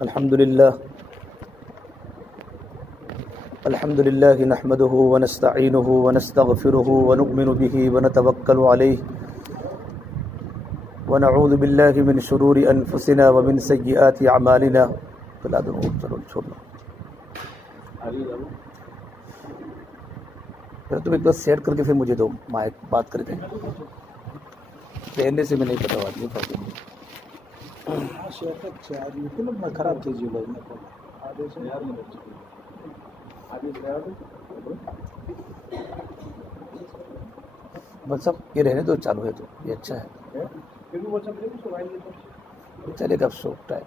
الحمد لله نحمده ونستعينه ونستغفره ونؤمن به ونتوكل عليه ونعوذ بالله من شرور أنفسنا ومن سيئات أعمالنا تم ایک بار سیٹ کر کے پھر مجھے دو مائک بات کرتے ہیں پہننے سے میں نہیں پتا بات نہیں خراب تھی مطلب یہ رہنے دو چالو ہے تو یہ اچھا ہے چلے گا اب شوق ٹائم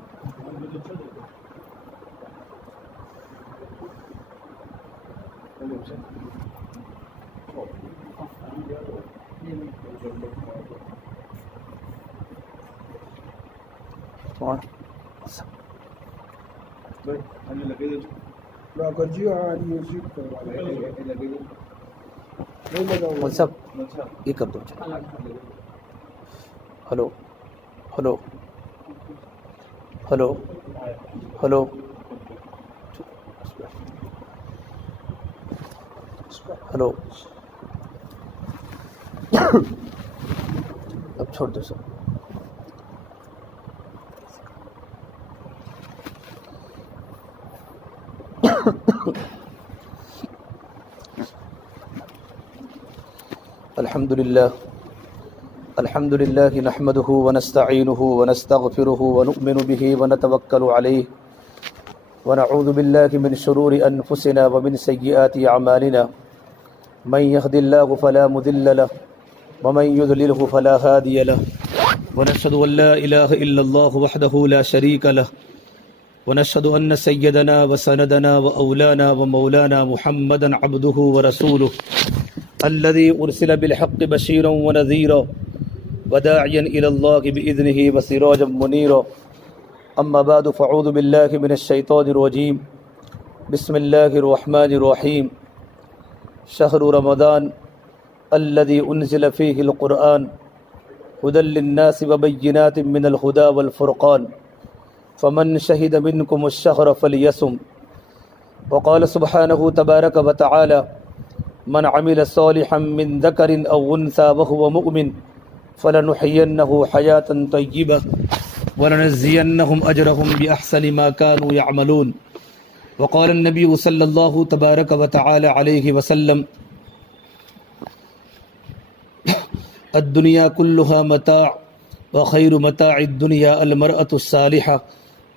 سب یہ کر دو hello hello hello hello hello اب چھوڑ دو سب الحمد لله نحمده ونستعينه ونستغفره ونؤمن به ونتوكل عليه ونعوذ بالله من شرور أنفسنا ومن سيئات أعمالنا من يهد الله فلا مضل له ومن يضلله فلا هادي له ونشهد أن لا إله إلا الله وحده لا شريك له ونشهد أن سيدنا وسندنا وأولانا ومولانا محمدا عبده ورسوله الذي أرسل بالحق بشيرا ونذيرا وداعيا إلى الله بإذنه وسراجا منيرا أما بعد فأعوذ بالله من الشيطان الرجيم بسم الله الرحمن الرحيم شهر رمضان الذي أنزل فيه القرآن هدى للناس وبينات من الهدى والفرقان فمن شهد منكم الشهر فليصم وقال سبحانه تبارك وتعالى من عمل صالحا من ذكر أو أنثى وهو مؤمن فلنحيينه حياة طيبة ولنجزينهم أجرهم بأحسن ما كانوا يعملون وقال النبي صلى الله تبارك وتعالى عليه وسلم الدنيا كلها متاع وخير متاع الدنيا المرأة الصالحة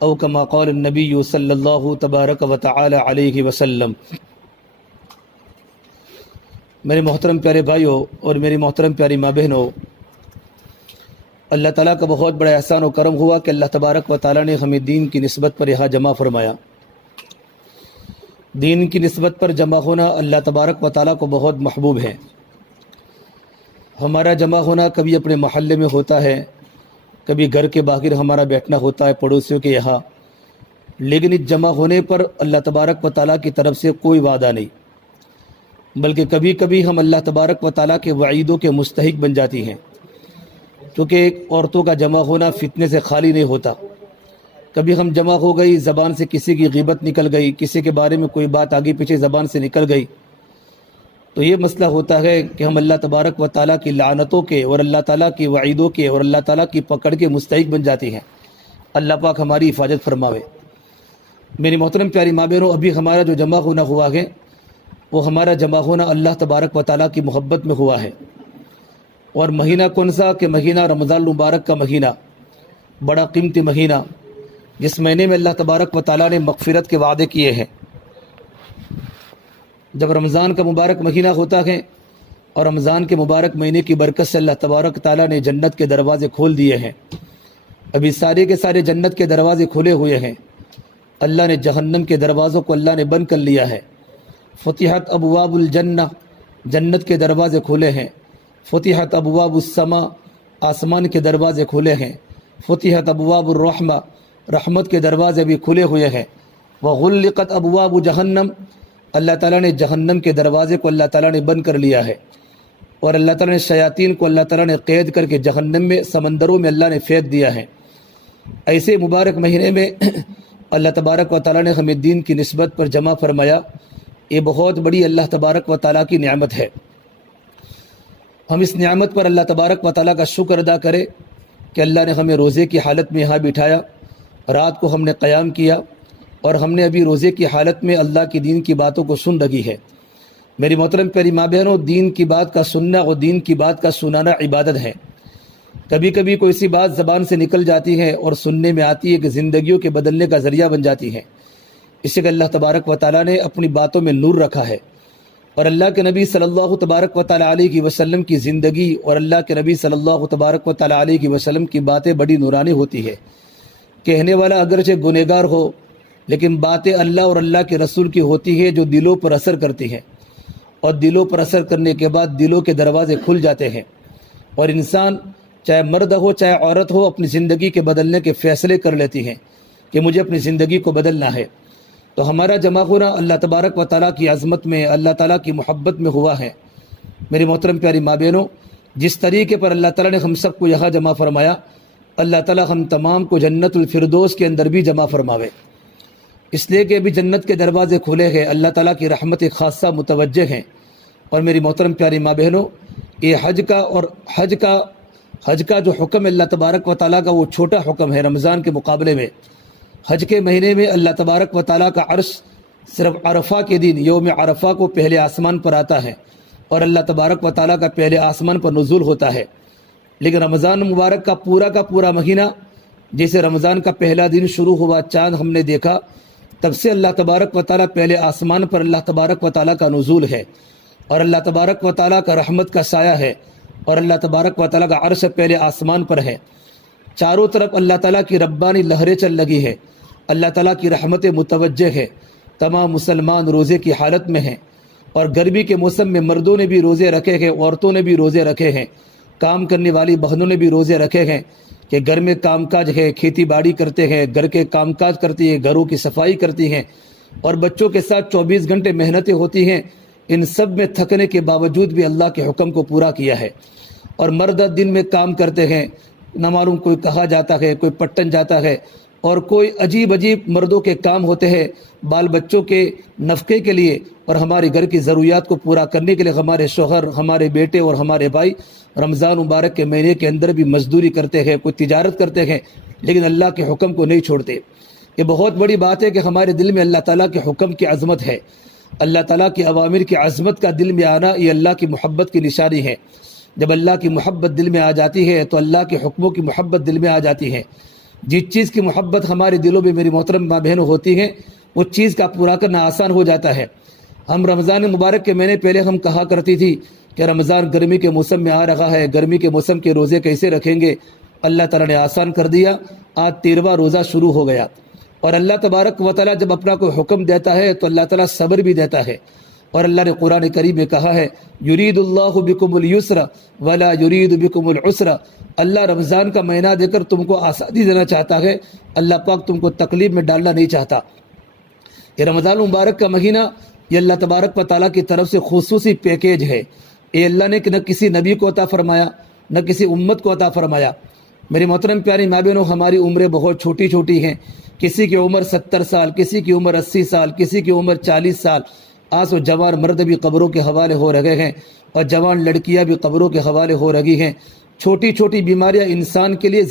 أو كما قال النبي صلى الله تبارك وتعالى عليه وسلم میرے محترم پیارے بھائیوں اور میری محترم پیاری ماں بہنوں، اللہ تعالیٰ کا بہت بڑا احسان و کرم ہوا کہ اللہ تبارک و تعالیٰ نے ہمیں دین کی نسبت پر یہاں جمع فرمایا۔ دین کی نسبت پر جمع ہونا اللہ تبارک و تعالیٰ کو بہت محبوب ہے۔ ہمارا جمع ہونا کبھی اپنے محلے میں ہوتا ہے، کبھی گھر کے باہر ہمارا بیٹھنا ہوتا ہے پڑوسیوں کے یہاں، لیکن اس جمع ہونے پر اللہ تبارک و تعالیٰ کی طرف سے کوئی وعدہ نہیں، بلکہ کبھی کبھی ہم اللہ تبارک و تعالیٰ کے وعیدوں کے مستحق بن جاتی ہیں، کیونکہ عورتوں کا جمع ہونا فتنے سے خالی نہیں ہوتا۔ کبھی ہم جمع ہو گئی، زبان سے کسی کی غیبت نکل گئی، کسی کے بارے میں کوئی بات آگے پیچھے زبان سے نکل گئی، تو یہ مسئلہ ہوتا ہے کہ ہم اللہ تبارک و تعالیٰ کی لعنتوں کے اور اللہ تعالیٰ کی وعیدوں کے اور اللہ تعالیٰ کی پکڑ کے مستحق بن جاتی ہیں۔ اللہ پاک ہماری حفاظت فرماوے۔ میری محترم پیاری ماں بہنوں، ابھی ہمارا جو جمع ہونا ہوا ہے وہ ہمارا جمع ہونا اللہ تبارک و تعالیٰ کی محبت میں ہوا ہے۔ اور مہینہ کون سا کہ مہینہ رمضان المبارک کا مہینہ، بڑا قیمتی مہینہ، جس مہینے میں اللہ تبارک و تعالیٰ نے مغفرت کے وعدے کیے ہیں۔ جب رمضان کا مبارک مہینہ ہوتا ہے اور رمضان کے مبارک مہینے کی برکت سے اللہ تبارک تعالیٰ نے جنت کے دروازے کھول دیے ہیں۔ ابھی سارے کے سارے جنت کے دروازے کھلے ہوئے ہیں، اللہ نے جہنم کے دروازوں کو اللہ نے بند کر لیا ہے۔ فتحت ابواب الجنہ، جنت کے دروازے کھلے ہیں۔ فتحت ابواب السماء، آسمان کے دروازے کھلے ہیں۔ فتحت ابواب الرحمہ، رحمت کے دروازے بھی کھلے ہوئے ہیں۔ وغلقت ابواب جہنم، اللہ تعالیٰ نے جہنم کے دروازے کو اللہ تعالیٰ نے بند کر لیا ہے، اور اللہ تعالیٰ نے شیاطین کو اللہ تعالیٰ نے قید کر کے جہنم میں سمندروں میں اللہ نے پھینک دیا ہے۔ ایسے مبارک مہینے میں اللہ تبارک و تعالیٰ نے ہمیں دین کی نسبت پر جمع فرمایا، یہ بہت بڑی اللہ تبارک و تعالیٰ کی نعمت ہے۔ ہم اس نعمت پر اللہ تبارک و تعالیٰ کا شکر ادا کریں کہ اللہ نے ہمیں روزے کی حالت میں یہاں بٹھایا، رات کو ہم نے قیام کیا اور ہم نے ابھی روزے کی حالت میں اللہ کی دین کی باتوں کو سن رہی ہے۔ میری محترم پیاری ماں بہنوں، دین کی بات کا سننا اور دین کی بات کا سنانا عبادت ہے۔ کبھی کبھی کوئی سی بات زبان سے نکل جاتی ہے اور سننے میں آتی ہے کہ زندگیوں کے بدلنے کا ذریعہ بن جاتی ہے۔ اس سے کہ اللہ تبارک و تعالیٰ نے اپنی باتوں میں نور رکھا ہے، اور اللہ کے نبی صلی اللہ تبارک و تعالیٰ علیہ وسلم کی زندگی اور اللہ کے نبی صلی اللہ تبارک و تعالیٰ علیہ وسلم کی باتیں بڑی نورانی ہوتی ہے۔ کہنے والا اگرچہ گنہگار ہو، لیکن باتیں اللہ اور اللہ کے رسول کی ہوتی ہے جو دلوں پر اثر کرتی ہیں، اور دلوں پر اثر کرنے کے بعد دلوں کے دروازے کھل جاتے ہیں، اور انسان چاہے مرد ہو چاہے عورت ہو اپنی زندگی کے بدلنے کے فیصلے کر لیتی ہیں کہ مجھے اپنی زندگی کو بدلنا ہے۔ تو ہمارا جمع ہونا اللہ تبارک و تعالیٰ کی عظمت میں، اللہ تعالیٰ کی محبت میں ہوا ہے۔ میری محترم پیاری ماں بہنوں، جس طریقے پر اللہ تعالیٰ نے ہم سب کو یہاں جمع فرمایا، اللہ تعالیٰ ہم تمام کو جنت الفردوس کے اندر بھی جمع فرماوے، اس لیے کہ ابھی جنت کے دروازے کھلے ہیں، اللہ تعالیٰ کی رحمت خاصہ متوجہ ہیں۔ اور میری محترم پیاری ماں بہنوں، یہ حج کا جو حکم ہے اللہ تبارک و تعالیٰ کا، وہ چھوٹا حکم ہے رمضان کے مقابلے میں۔ حج کے مہینے میں اللہ تبارک و تعالیٰ کا عرش صرف عرفہ کے دن یوم عرفہ کو پہلے آسمان پر آتا ہے، اور اللہ تبارک و تعالیٰ کا پہلے آسمان پر نزول ہوتا ہے۔ لیکن رمضان مبارک کا پورا مہینہ، جیسے رمضان کا پہلا دن شروع ہوا، چاند ہم نے دیکھا، تب سے اللہ تبارک و تعالیٰ پہلے آسمان پر اللہ تبارک و تعالیٰ کا نزول ہے، اور اللہ تبارک و تعالیٰ کا رحمت کا سایہ ہے، اور اللہ تبارک و تعالیٰ کا عرش پہلے آسمان پر ہے۔ چاروں طرف اللہ تعالیٰ کی ربانی لہریں چل لگی ہے، اللہ تعالیٰ کی رحمت متوجہ ہے۔ تمام مسلمان روزے کی حالت میں ہیں، اور گرمی کے موسم میں مردوں نے بھی روزے رکھے ہیں، عورتوں نے بھی روزے رکھے ہیں، کام کرنے والی بہنوں نے بھی روزے رکھے ہیں کہ گھر میں کام کاج ہے، کھیتی باڑی کرتے ہیں، گھر کے کام کاج کرتی ہیں، گھروں کی صفائی کرتی ہیں، اور بچوں کے ساتھ 24 گھنٹے محنتیں ہوتی ہیں۔ ان سب میں تھکنے کے باوجود بھی اللہ کے حکم کو پورا کیا ہے۔ اور مرد دن میں کام کرتے ہیں، نہ معلوم کوئی کہا جاتا ہے، کوئی پٹن جاتا ہے، اور کوئی عجیب مردوں کے کام ہوتے ہیں بال بچوں کے نفقے کے لیے اور ہمارے گھر کی ضروریات کو پورا کرنے کے لیے۔ ہمارے شوہر، ہمارے بیٹے اور ہمارے بھائی رمضان مبارک کے مہینے کے اندر بھی مزدوری کرتے ہیں، کوئی تجارت کرتے ہیں، لیکن اللہ کے حکم کو نہیں چھوڑتے۔ یہ بہت بڑی بات ہے کہ ہمارے دل میں اللہ تعالیٰ کے حکم کی عظمت ہے، اللہ تعالیٰ کی اوامر کی عظمت کا دل میں آنا، یہ اللہ کی محبت کی نشانی ہے۔ جب اللہ کی محبت دل میں آ جاتی ہے تو اللہ کے حکموں کی محبت دل میں آ جاتی ہے۔ جس چیز کی محبت ہمارے دلوں میں میری محترم ماں بہنوں ہوتی ہیں، اس چیز کا پورا کرنا آسان ہو جاتا ہے۔ ہم رمضان مبارک کے مہینے پہلے ہم کہا کرتی تھی کہ رمضان گرمی کے موسم میں آ رہا ہے، گرمی کے موسم کے روزے کیسے رکھیں گے؟ اللہ تعالیٰ نے آسان کر دیا، آج 13واں روزہ شروع ہو گیا۔ اور اللہ تبارک و تعالیٰ جب اپنا کوئی حکم دیتا ہے تو اللہ تعالیٰ صبر بھی دیتا ہے، اور اللہ نے قرآن کریم میں کہا ہے یرید اللہ بکم اليسر ولا یرید بکم العسر۔ اللہ رمضان کا مہینہ دے کر تم کو آسانی دینا چاہتا ہے، اللہ پاک تم کو تکلیف میں ڈالنا نہیں چاہتا۔ یہ رمضان مبارک کا مہینہ یہ اللہ تبارک و تعالیٰ کی طرف سے خصوصی پیکیج ہے۔ یہ اللہ نے نہ کسی نبی کو عطا فرمایا، نہ کسی امت کو عطا فرمایا۔ میری محترم پیاری ماں بہنوں، ہماری عمریں بہت چھوٹی چھوٹی ہیں، کسی کی عمر 70 سال، کسی کی عمر 80 سال، کسی کی عمر 40 سال۔ آج وہ جوان مرد بھی قبروں کے حوالے ہو رہے ہیں، اور جوان لڑکیاں بھی قبروں کے حوالے ہو رہی ہیں۔ چھوٹی چھوٹی بیماریاں انسان کے لیے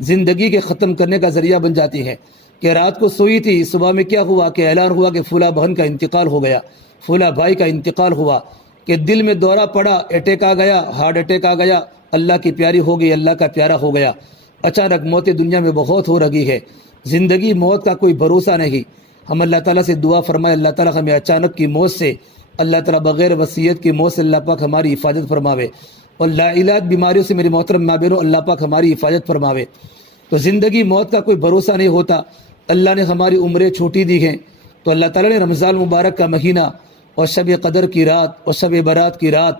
زندگی کے ختم کرنے کا ذریعہ بن جاتی ہیں۔ کہ رات کو سوئی تھی، صبح میں کیا ہوا کہ اعلان ہوا کہ فلاں بہن کا انتقال ہو گیا، فلاں بھائی کا انتقال ہوا، کہ دل میں دورہ پڑا، اٹیک آ گیا، ہارٹ اٹیک آ گیا، اللہ کی پیاری ہو گئی، اللہ کا پیارا ہو گیا۔ اچانک موتیں دنیا میں بہت ہو رہی ہے، زندگی موت کا کوئی بھروسہ نہیں۔ ہم اللہ تعالیٰ سے دعا فرمائے، اللہ تعالیٰ ہمیں اچانک کی موت سے، اللہ تعالیٰ بغیر وصیت کی موت سے اللہ پاک ہماری حفاظت فرماوے، اور لا علاج بیماریوں سے میری محترم ماں بہنوں اللہ پاک ہماری حفاظت فرماوے۔ تو زندگی موت کا کوئی بھروسہ نہیں ہوتا، اللہ نے ہماری عمریں چھوٹی دی ہیں، تو اللہ تعالیٰ نے رمضان مبارک کا مہینہ اور شب قدر کی رات اور شب برات کی رات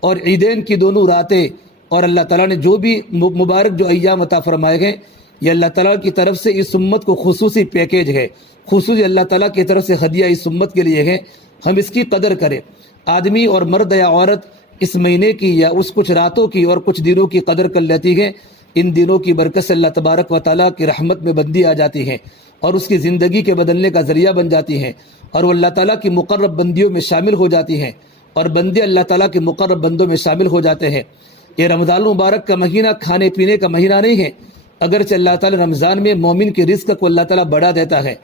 اور عیدین کی دونوں راتیں، اور اللہ تعالیٰ نے جو بھی مبارک جو ایام عطا فرمائے ہیں، یہ اللہ تعالیٰ کی طرف سے اس امت کو خصوصی پیکیج ہے، خصوصی اللہ تعالیٰ کی طرف سے ہدیہ اس امت کے لیے ہے۔ ہم اس کی قدر کریں۔ آدمی اور مرد یا عورت اس مہینے کی یا اس کچھ راتوں کی اور کچھ دنوں کی قدر کر لیتی ہے، ان دنوں کی برکت سے اللہ تبارک و تعالیٰ کی رحمت میں بندی آ جاتی ہیں اور اس کی زندگی کے بدلنے کا ذریعہ بن جاتی ہیں اور وہ اللہ تعالیٰ کی مقرب بندیوں میں شامل ہو جاتی ہیں اور بندے اللہ تعالیٰ کے مقرب بندوں میں شامل ہو جاتے ہیں۔ یہ رمضان المبارک کا مہینہ کھانے پینے کا مہینہ نہیں ہے، اگرچہ اللہ تعالیٰ رمضان میں مومن کے رزق کو اللہ تعالیٰ بڑھا دیتا ہے۔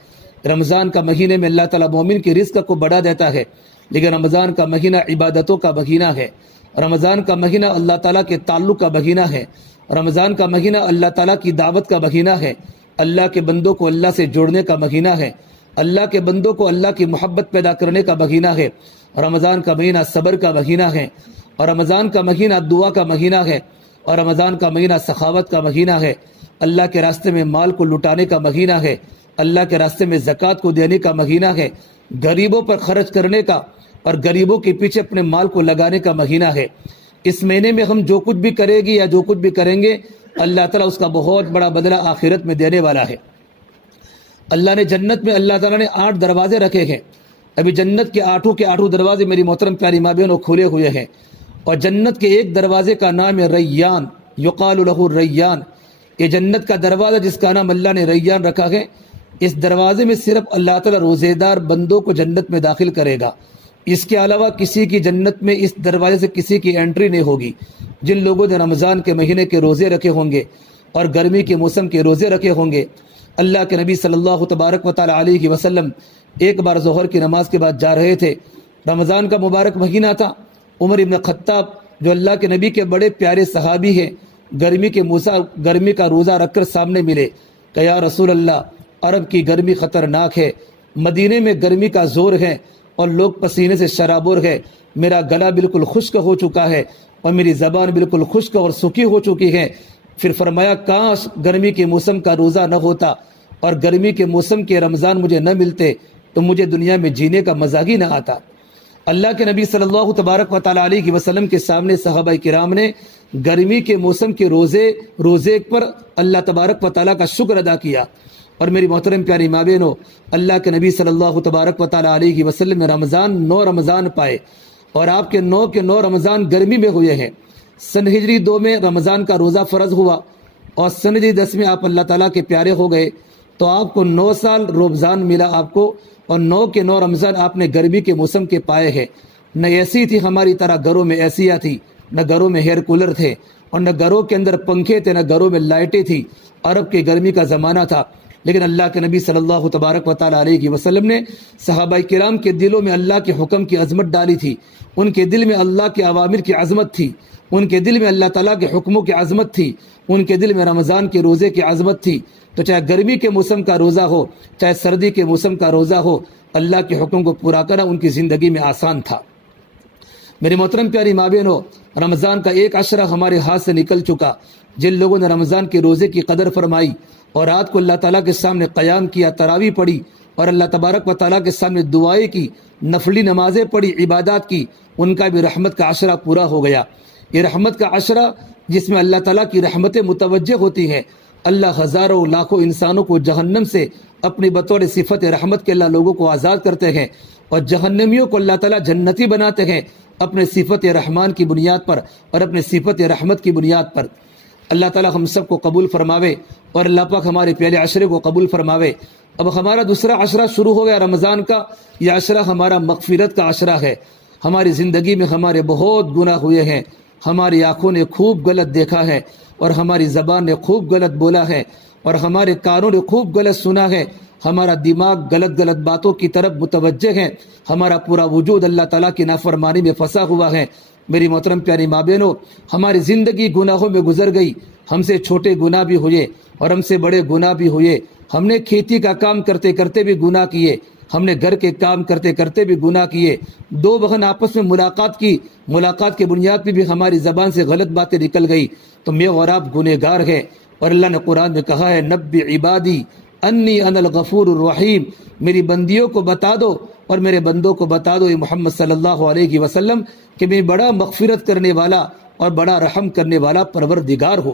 رمضان کا مہینے میں اللہ تعالیٰ مومن کے رزق کو بڑھا دیتا ہے، لیکن رمضان کا مہینہ عبادتوں کا مہینہ ہے۔ رمضان کا مہینہ اللہ تعالیٰ کے تعلق کا مہینہ ہے۔ رمضان کا مہینہ اللہ تعالیٰ کی دعوت کا مہینہ ہے، اللہ کے بندوں کو اللہ سے جوڑنے کا مہینہ ہے، اللہ کے بندوں کو اللہ کی محبت پیدا کرنے کا مہینہ ہے۔ رمضان کا مہینہ صبر کا مہینہ ہے، اور رمضان کا مہینہ دعا کا مہینہ ہے، اور رمضان کا مہینہ سخاوت کا مہینہ ہے، اللہ کے راستے میں مال کو لٹانے کا مہینہ ہے، اللہ کے راستے میں زکوٰۃ کو دینے کا مہینہ ہے، غریبوں پر خرچ کرنے کا اور غریبوں کے پیچھے اپنے مال کو لگانے کا مہینہ ہے۔ اس مہینے میں ہم جو کچھ بھی کرے گی یا جو کچھ بھی کریں گے، اللہ تعالیٰ اس کا بہت بڑا بدلہ آخرت میں دینے والا ہے۔ اللہ نے جنت میں اللہ تعالیٰ نے 8 دروازے رکھے ہیں۔ ابھی جنت کے 8 دروازے میری محترم پیاری ماں بہنوں کھلے ہوئے ہیں، اور جنت کے ایک دروازے کا نام ہے ریان، یقال لہ الریان۔ یہ جنت کا دروازہ جس کا نام اللہ نے ریان رکھا ہے، اس دروازے میں صرف اللہ تعالیٰ روزے دار بندوں کو جنت میں داخل کرے گا۔ اس کے علاوہ کسی کی جنت میں اس دروازے سے کسی کی انٹری نہیں ہوگی۔ جن لوگوں نے رمضان کے مہینے کے روزے رکھے ہوں گے اور گرمی کے موسم کے روزے رکھے ہوں گے، اللہ کے نبی صلی اللہ تبارک و تعالیٰ علیہ وسلم ایک بار ظہر کی نماز کے بعد جا رہے تھے۔ رمضان کا مبارک مہینہ تھا۔ عمر بن خطاب جو اللہ کے نبی کے بڑے پیارے صحابی ہیں، گرمی کا روزہ رکھ کر سامنے ملے کہ یا رسول اللہ، عرب کی گرمی خطرناک ہے، مدینے میں گرمی کا زور ہے اور لوگ پسینے سے شرابور ہے، میرا گلا بالکل خشک ہو چکا ہے اور میری زبان بالکل خشک اور سوکھی ہو چکی ہے۔ پھر فرمایا کاش گرمی کے موسم کا روزہ نہ ہوتا اور گرمی کے موسم کے رمضان مجھے نہ ملتے تو مجھے دنیا میں جینے کا مزہ ہی نہ آتا۔ اللہ کے نبی صلی اللہ تبارک و تعالیٰ علیہ وسلم کے سامنے صحابہ کرام نے گرمی کے موسم کے روزے پر اللہ تبارک و تعالیٰ کا شکر ادا کیا۔ اور میری محترم پیاری ماں بہنوں، اللہ کے نبی صلی اللہ تبارک و تعالیٰ علیہ وسلم نے 9 رمضان پائے، اور آپ کے 9 رمضان گرمی میں ہوئے ہیں۔ سن ہجری 2 میں رمضان کا روزہ فرض ہوا اور سن ہجری 10 میں آپ اللہ تعالیٰ کے پیارے ہو گئے، تو آپ کو 9 سال رمضان ملا آپ کو، اور 9 رمضان آپ نے گرمی کے موسم کے پائے ہیں۔ نہ ایسی تھی ہماری طرح گھروں میں ایسیاں تھی، نہ گھروں میں ایئر کولر تھے، اور نہ گھروں کے اندر پنکھے تھے، نہ گھروں میں لائٹیں تھی۔ عرب کی گرمی کا زمانہ تھا، لیکن اللہ کے نبی صلی اللہ تبارک و تعالیٰ علیہ وسلم نے صحابہ کرام کے دلوں میں اللہ کے حکم کی عظمت ڈالی تھی، ان کے دل میں اللہ کے اوامر کی عظمت تھی، ان کے دل میں اللہ تعالیٰ کے حکموں کی عظمت تھی، ان کے دل میں رمضان کے روزے کی عظمت تھی۔ تو چاہے گرمی کے موسم کا روزہ ہو، چاہے سردی کے موسم کا روزہ ہو، اللہ کے حکم کو پورا کرنا ان کی زندگی میں آسان تھا۔ میری محترم پیاری ماں بہنوں، رمضان کا ایک عشرہ ہمارے ہاتھ سے نکل چکا۔ جن لوگوں نے رمضان کے روزے کی قدر فرمائی اور رات کو اللہ تعالیٰ کے سامنے قیام کیا، تراویح پڑھی اور اللہ تبارک و تعالیٰ کے سامنے دعائیں کی، نفلی نمازیں پڑھی، عبادات کی، ان کا بھی رحمت کا عشرہ پورا ہو گیا۔ یہ رحمت کا عشرہ جس میں اللہ تعالیٰ کی رحمتیں متوجہ ہوتی ہیں، اللہ ہزاروں لاکھوں انسانوں کو جہنم سے اپنی بطور صفت رحمت کے اللہ لوگوں کو آزاد کرتے ہیں، اور جہنمیوں کو اللہ تعالیٰ جنتی بناتے ہیں اپنے صفت رحمان کی بنیاد پر اور اپنے صفت رحمت کی بنیاد پر۔ اللہ تعالیٰ ہم سب کو قبول فرماوے اور اللہ پاک ہمارے پہلے عشرے کو قبول فرماوے۔ اب ہمارا دوسرا عشرہ شروع ہو گیا رمضان کا۔ یہ عشرہ ہمارا مغفرت کا عشرہ ہے۔ ہماری زندگی میں ہمارے بہت گناہ ہوئے ہیں، ہماری آنکھوں نے خوب غلط دیکھا ہے اور ہماری زبان نے خوب غلط بولا ہے اور ہمارے کانوں نے خوب غلط سنا ہے، ہمارا دماغ غلط باتوں کی طرف متوجہ ہے، ہمارا پورا وجود اللہ تعالیٰ کی نافرمانی میں پھنسا ہوا ہے۔ میری محترم پیاری ماں بہنوں، ہماری زندگی گناہوں میں گزر گئی۔ ہم سے چھوٹے گناہ بھی ہوئے اور ہم سے بڑے گناہ بھی ہوئے۔ ہم نے کھیتی کا کام کرتے کرتے بھی گناہ کیے، ہم نے گھر کے کام کرتے کرتے بھی گناہ کیے۔ 2 بہن آپس میں ملاقات کی، ملاقات کے بنیاد پہ بھی ہماری زبان سے غلط باتیں نکل گئی، تو میں اور آپ گنہگار ہیں۔ اور اللہ نے قرآن میں کہا ہے، نبی عبادی انی انا الغفور الرحیم، میری بندیوں کو بتا دو اور میرے بندوں کو بتا دو، محمد صلی اللہ علیہ وسلم، کہ میں بڑا مغفرت کرنے والا اور بڑا رحم کرنے والا پروردگار ہو۔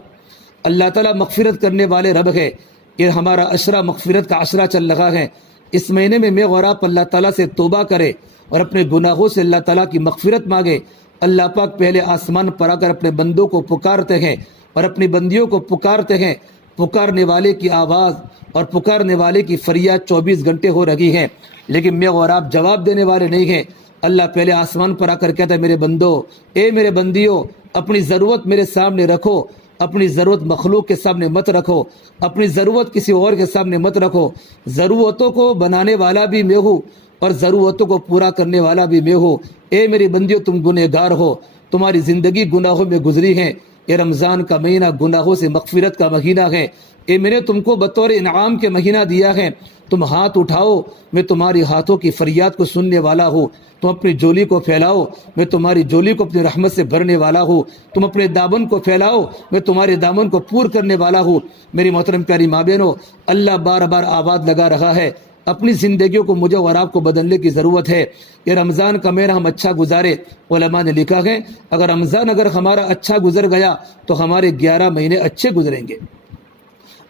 اللہ تعالیٰ مغفرت کرنے والے رب ہے۔ یہ ہمارا عشرہ مغفرت کا عشرہ چل رہا ہے۔ اس مہینے میں میں اور آپ اللہ تعالیٰ سے توبہ کرے اور اپنے گناہوں سے اللہ تعالیٰ کی مغفرت مانگے۔ اللہ پاک پہلے آسمان پر آ کر اپنے بندوں کو پکارتے ہیں اور اپنی بندیوں کو پکارتے ہیں۔ پکارنے والے کی آواز اور پکارنے والے کی فریاد 24 گھنٹے ہو رہی ہیں، لیکن میں اور آپ جواب دینے والے نہیں ہیں۔ اللہ پہلے آسمان پر آ کر کہتا ہے میرے بندو، اے میرے بندیوں، اپنی ضرورت میرے سامنے رکھو، اپنی ضرورت مخلوق کے سامنے مت رکھو، اپنی ضرورت کسی اور کے سامنے مت رکھو۔ ضرورتوں کو بنانے والا بھی میں ہوں اور ضرورتوں کو پورا کرنے والا بھی میں ہوں۔ اے میری بندیوں، تم گنہگار ہو، تمہاری زندگی گناہوں میں گزری ہے۔ یہ رمضان کا مہینہ گناہوں سے مغفرت کا مہینہ ہے۔ اے میں نے تم کو بطور انعام کے مہینہ دیا ہے، تم ہاتھ اٹھاؤ، میں تمہاری ہاتھوں کی فریاد کو سننے والا ہوں۔ تم اپنی جولی کو پھیلاؤ، میں تمہاری جولی کو اپنی رحمت سے بھرنے والا ہوں۔ تم اپنے دامن کو پھیلاؤ، میں تمہارے دامن کو پور کرنے والا ہوں۔ میری محترم پیاری ماں بہنوں، اللہ بار بار آواز لگا رہا ہے، اپنی زندگیوں کو مجھے اور آپ کو بدلنے کی ضرورت ہے۔ یہ رمضان کا مہینہ ہم اچھا گزارے۔ علماء نے لکھا ہے اگر رمضان ہمارا اچھا گزر گیا تو ہمارے 11 مہینے اچھے گزریں گے۔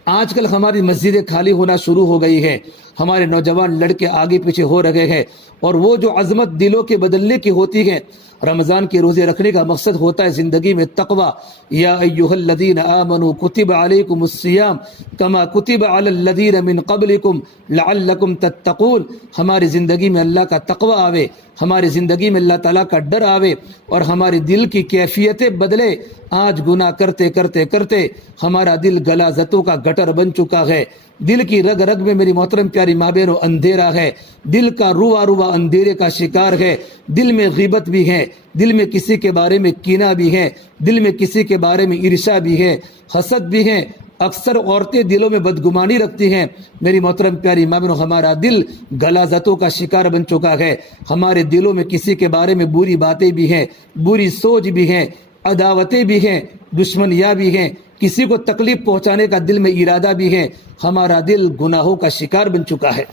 آج کل ہماری مسجدیں خالی ہونا شروع ہو گئی ہیں، ہمارے نوجوان لڑکے آگے پیچھے ہو رہے ہیں، اور وہ جو عظمت دلوں کے بدلنے کی ہوتی ہے، رمضان کے روزے رکھنے کا مقصد ہوتا ہے زندگی میں تقوی۔ یا ایھا الذین آمنوا کتب علیکم الصیام کما کتب علی الذین من قبلکم لعلکم تتقون۔ ہماری زندگی میں اللہ کا تقوی آوے، ہماری زندگی میں اللہ تعالیٰ کا ڈر آوے، اور ہمارے دل کی کیفیتیں بدلے۔ آج گناہ کرتے کرتے کرتے ہمارا دل غلاظتوں کا گٹر بن چکا ہے۔ دل کی رگ رگ میں میری محترم پیاری ماں بہنوں اندھیرا ہے، دل کا روا روا اندھیرے کا شکار ہے۔ دل میں غیبت بھی ہے، دل میں کسی کے بارے میں کینہ بھی ہے، دل میں کسی کے بارے میں عرشا بھی ہے، حسد بھی ہے۔ اکثر عورتیں دلوں میں بدگمانی رکھتی ہیں۔ میری محترم پیاری ماں بہنوں، ہمارا دل غلاظتوں کا شکار بن چکا ہے۔ ہمارے دلوں میں کسی کے بارے میں بری باتیں بھی ہیں، بری سوچ بھی ہیں، عداوتیں بھی ہیں، دشمنیاں بھی ہیں، کسی کو تکلیف پہنچانے کا دل میں ارادہ بھی ہے۔ ہمارا دل گناہوں کا شکار بن چکا ہے۔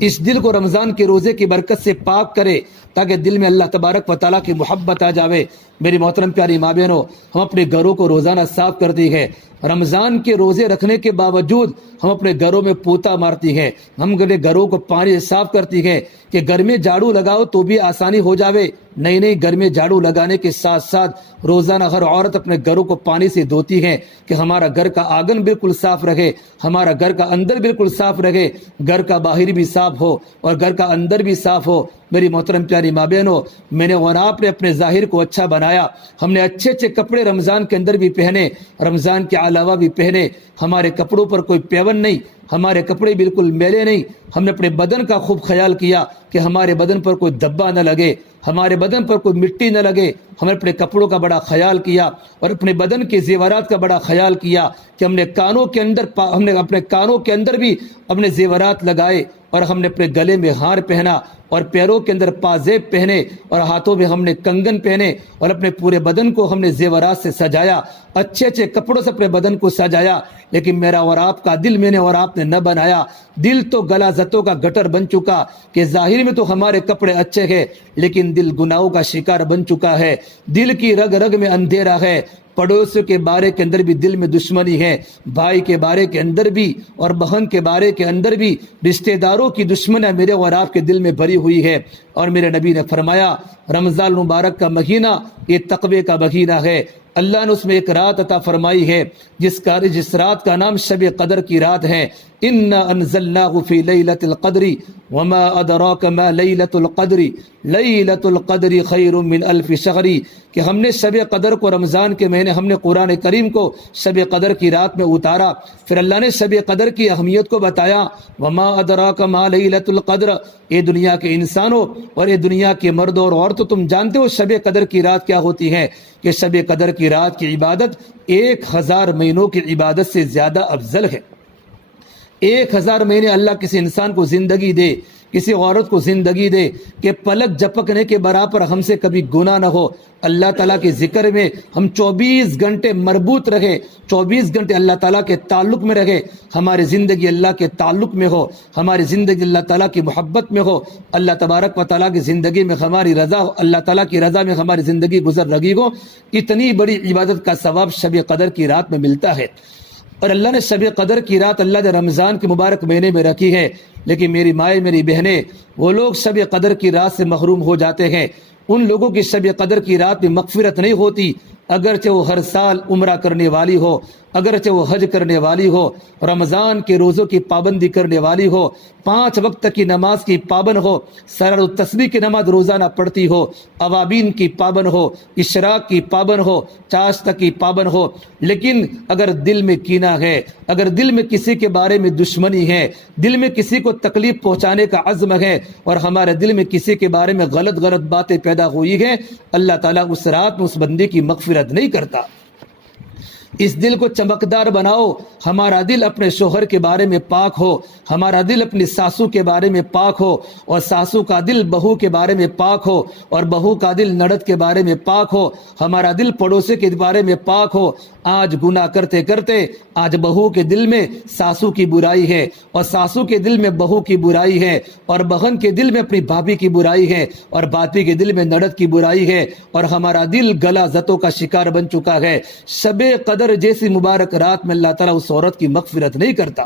اس دل کو رمضان کے روزے کی برکت سے پاک کرے تاکہ دل میں اللہ تبارک و تعالیٰ کی محبت آ جاوے۔ میری محترم پیاری ماں بہنوں، ہم اپنے گھروں کو روزانہ صاف کرتی ہے۔ رمضان کے روزے رکھنے کے باوجود ہم اپنے گھروں میں پوتا مارتی ہے، ہم اپنے گھروں کو پانی سے صاف کرتی ہے کہ گھر میں جھاڑو لگاؤ تو بھی آسانی ہو جاوے۔ نہیں، گھر میں جھاڑو لگانے کے ساتھ ساتھ روزانہ ہر عورت اپنے گھروں کو پانی سے دھوتی ہے کہ ہمارا گھر کا آنگن بالکل صاف رہے، ہمارا گھر کا اندر بالکل صاف رہے، گھر کا باہر بھی صاف ہو اور گھر کا اندر بھی صاف ہو۔ میری محترم پیاری ماں بہنوں، میں نے اور آپ نے اپنے ظاہر کو اچھا بنایا، ہم نے اچھے اچھے کپڑے رمضان کے اندر بھی پہنے، رمضان کے علاوہ بھی پہنے۔ ہمارے کپڑوں پر کوئی پیون نہیں، ہمارے کپڑے بالکل میلے نہیں۔ ہم نے اپنے بدن کا خوب خیال کیا کہ ہمارے بدن پر کوئی دھبا نہ لگے، ہمارے بدن پر کوئی مٹی نہ لگے۔ ہم نے اپنے کپڑوں کا بڑا خیال کیا اور اپنے بدن کے زیورات کا بڑا خیال کیا کہ ہم نے اپنے کانوں کے اندر بھی اپنے زیورات لگائے، اور ہم نے اپنے گلے میں ہار پہنا اور پیروں کے اندر پازیب پہنے اور ہاتھوں میں ہم نے کنگن پہنے اور اپنے پورے بدن کو ہم نے زیورات سے سجایا، اچھے اچھے کپڑوں سے اپنے بدن کو سجایا۔ لیکن میرا اور آپ کا دل میں نے اور آپ نے نہ بنایا۔ دل تو غلاظتوں کا گٹر بن چکا کہ ظاہر میں تو ہمارے کپڑے اچھے ہیں لیکن دل گناہوں کا شکار بن چکا ہے۔ دل کی رگ رگ میں اندھیرا ہے، پڑوسیوں کے بارے کے اندر بھی دل میں دشمنی ہے، بھائی کے بارے کے اندر بھی اور بہن کے بارے کے اندر بھی رشتہ داروں کی دشمنی میرے اور آپ کے دل میں بھری ہوئی ہے۔ اور میرے نبی نے فرمایا رمضان المبارک کا مہینہ یہ تقوی کا مہینہ ہے۔ اللہ نے اس میں ایک رات عطا فرمائی ہے جس رات کا نام شب قدر کی رات ہے۔ انا انزلناه في ليلة القدر وما ادراك ما ليلة القدر ليلة القدر خير من الف شهر، کہ ہم نے شب قدر کو رمضان کے مہینے ہم نے قرآن کریم کو شب قدر کی رات میں اتارا۔ پھر اللہ نے شب قدر کی اہمیت کو بتایا، وما ادراک ما لیلۃ القدر، اے دنیا کے انسانوں اور اے دنیا کے مردوں اور عورتوں، تم جانتے ہو شب قدر کی رات کیا ہوتی ہے؟ کہ شب قدر کی رات کی عبادت 1000 مہینوں کی عبادت سے زیادہ افضل ہے۔ 1000 مہینے اللہ کسی انسان کو زندگی دے، کسی عورت کو زندگی دے کہ پلک جھپکنے کے برابر ہم سے کبھی گناہ نہ ہو، اللہ تعالیٰ کے ذکر میں ہم 24 گھنٹے مربوط رہے، 24 گھنٹے اللہ تعالیٰ کے تعلق میں رہے، ہماری زندگی اللہ کے تعلق میں ہو، ہماری زندگی اللہ تعالیٰ کی محبت میں ہو، اللہ تبارک و تعالیٰ کی زندگی میں ہماری رضا ہو، اللہ تعالیٰ کی رضا میں ہماری زندگی گزر رہی ہو۔ اتنی بڑی عبادت کا ثواب شب قدر کی رات میں ملتا ہے، اور اللہ نے شب قدر کی رات اللہ نے رمضان کے مبارک مہینے میں رکھی ہے۔ لیکن میری مائیں، میری بہنیں، وہ لوگ شب قدر کی رات سے محروم ہو جاتے ہیں۔ ان لوگوں کی شب قدر کی رات میں مغفرت نہیں ہوتی، اگرچہ وہ ہر سال عمرہ کرنے والی ہو، اگرچہ وہ حج کرنے والی ہو، رمضان کے روزوں کی پابندی کرنے والی ہو، 5 وقت کی نماز کی پابند ہو، سرر التسبیح کی نماز روزانہ پڑھتی ہو، اوابین کی پابند ہو، اشراق کی پابند ہو، چاشت کی پابند ہو، لیکن اگر دل میں کینہ ہے، اگر دل میں کسی کے بارے میں دشمنی ہے، دل میں کسی کو تکلیف پہنچانے کا عزم ہے، اور ہمارے دل میں کسی کے بارے میں غلط باتیں پیدا ہوئی ہیں، اللہ تعالیٰ اس رات میں اس بندے کی مغفرت نہیں کرتا۔ اس دل کو چمکدار بناؤ، ہمارا دل اپنے شوہر کے بارے میں پاک ہو، ہمارا دل اپنی ساسو کے بارے میں پاک ہو، اور ساسو کا دل بہو کے بارے میں پاک ہو، اور بہو کا دل نڑد کے بارے میں پاک ہو، ہمارا دل پڑوسی کے بارے میں پاک ہو۔ آج گناہ کرتے کرتے آج بہو کے دل میں ساسو کی برائی ہے، اور ساسو کے دل میں بہو کی برائی ہے، اور بہن کے دل میں اپنی بھابھی کی برائی ہے، اور بھابھی کے دل میں نڑد کی برائی ہے، اور ہمارا دل گلا زتوں کا شکار بن چکا ہے۔ شب قدر جیسی مبارک رات میں اللہ تعالیٰ اس عورت کی مغفرت نہیں کرتا۔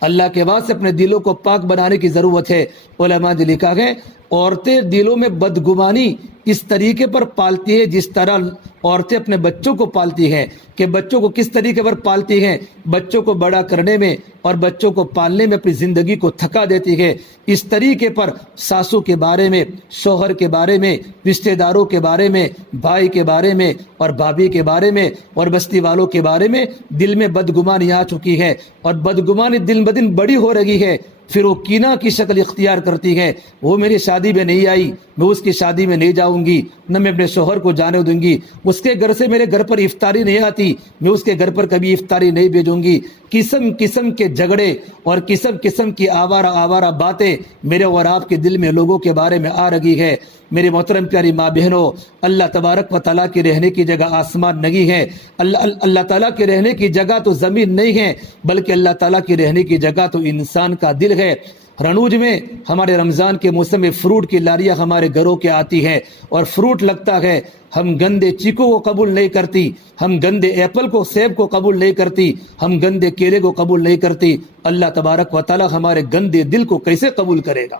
اللہ کے واسطے اپنے دلوں کو پاک بنانے کی ضرورت ہے۔ علماء نے لکھا ہے عورتیں دلوں میں بدگمانی اس طریقے پر پالتی ہے جس طرح عورتیں اپنے بچوں کو پالتی ہیں، کہ بچوں کو کس طریقے پر پالتی ہیں، بچوں کو بڑا کرنے میں اور بچوں کو پالنے میں اپنی زندگی کو تھکا دیتی ہے، اس طریقے پر ساسو کے بارے میں، شوہر کے بارے میں، رشتہ داروں کے بارے میں، بھائی کے بارے میں اور بھابھی کے بارے میں اور بستی والوں کے بارے میں دل میں بدگمانی آ چکی ہے، اور بدگمانی دن بدن بڑی ہو رہی ہے۔ پھر وہ کینہ کی شکل اختیار کرتی ہے، وہ میری شادی میں نہیں آئی، میں اس کی شادی میں نہیں جاؤں گی، نہ میں اپنے شوہر کو جانے دوں گی، اس کے گھر سے میرے گھر پر افطاری نہیں آتی، میں اس کے گھر پر کبھی افطاری نہیں بھیجوں گی۔ قسم قسم کے جھگڑے اور قسم قسم کی آوارہ باتیں میرے اور آپ کے دل میں لوگوں کے بارے میں آ رہی ہے۔ میری محترم پیاری ماں بہنوں، اللہ تبارک و تعالیٰ کی رہنے کی جگہ آسمان نہیں ہے، اللہ تعالیٰ کی رہنے کی جگہ تو زمین نہیں ہے، بلکہ اللہ تعالیٰ کی رہنے کی جگہ تو انسان کا دل ہے۔ رنوج میں ہمارے رمضان کے موسم میں فروٹ کی لاریاں ہمارے گھروں کے آتی ہے، اور فروٹ لگتا ہے، ہم گندے چیکو کو قبول نہیں کرتی، ہم گندے ایپل کو، سیب کو قبول نہیں کرتی، ہم گندے کیلے کو قبول نہیں کرتی۔ اللہ تبارک و تعالیٰ ہمارے گندے دل کو کیسے قبول کرے گا؟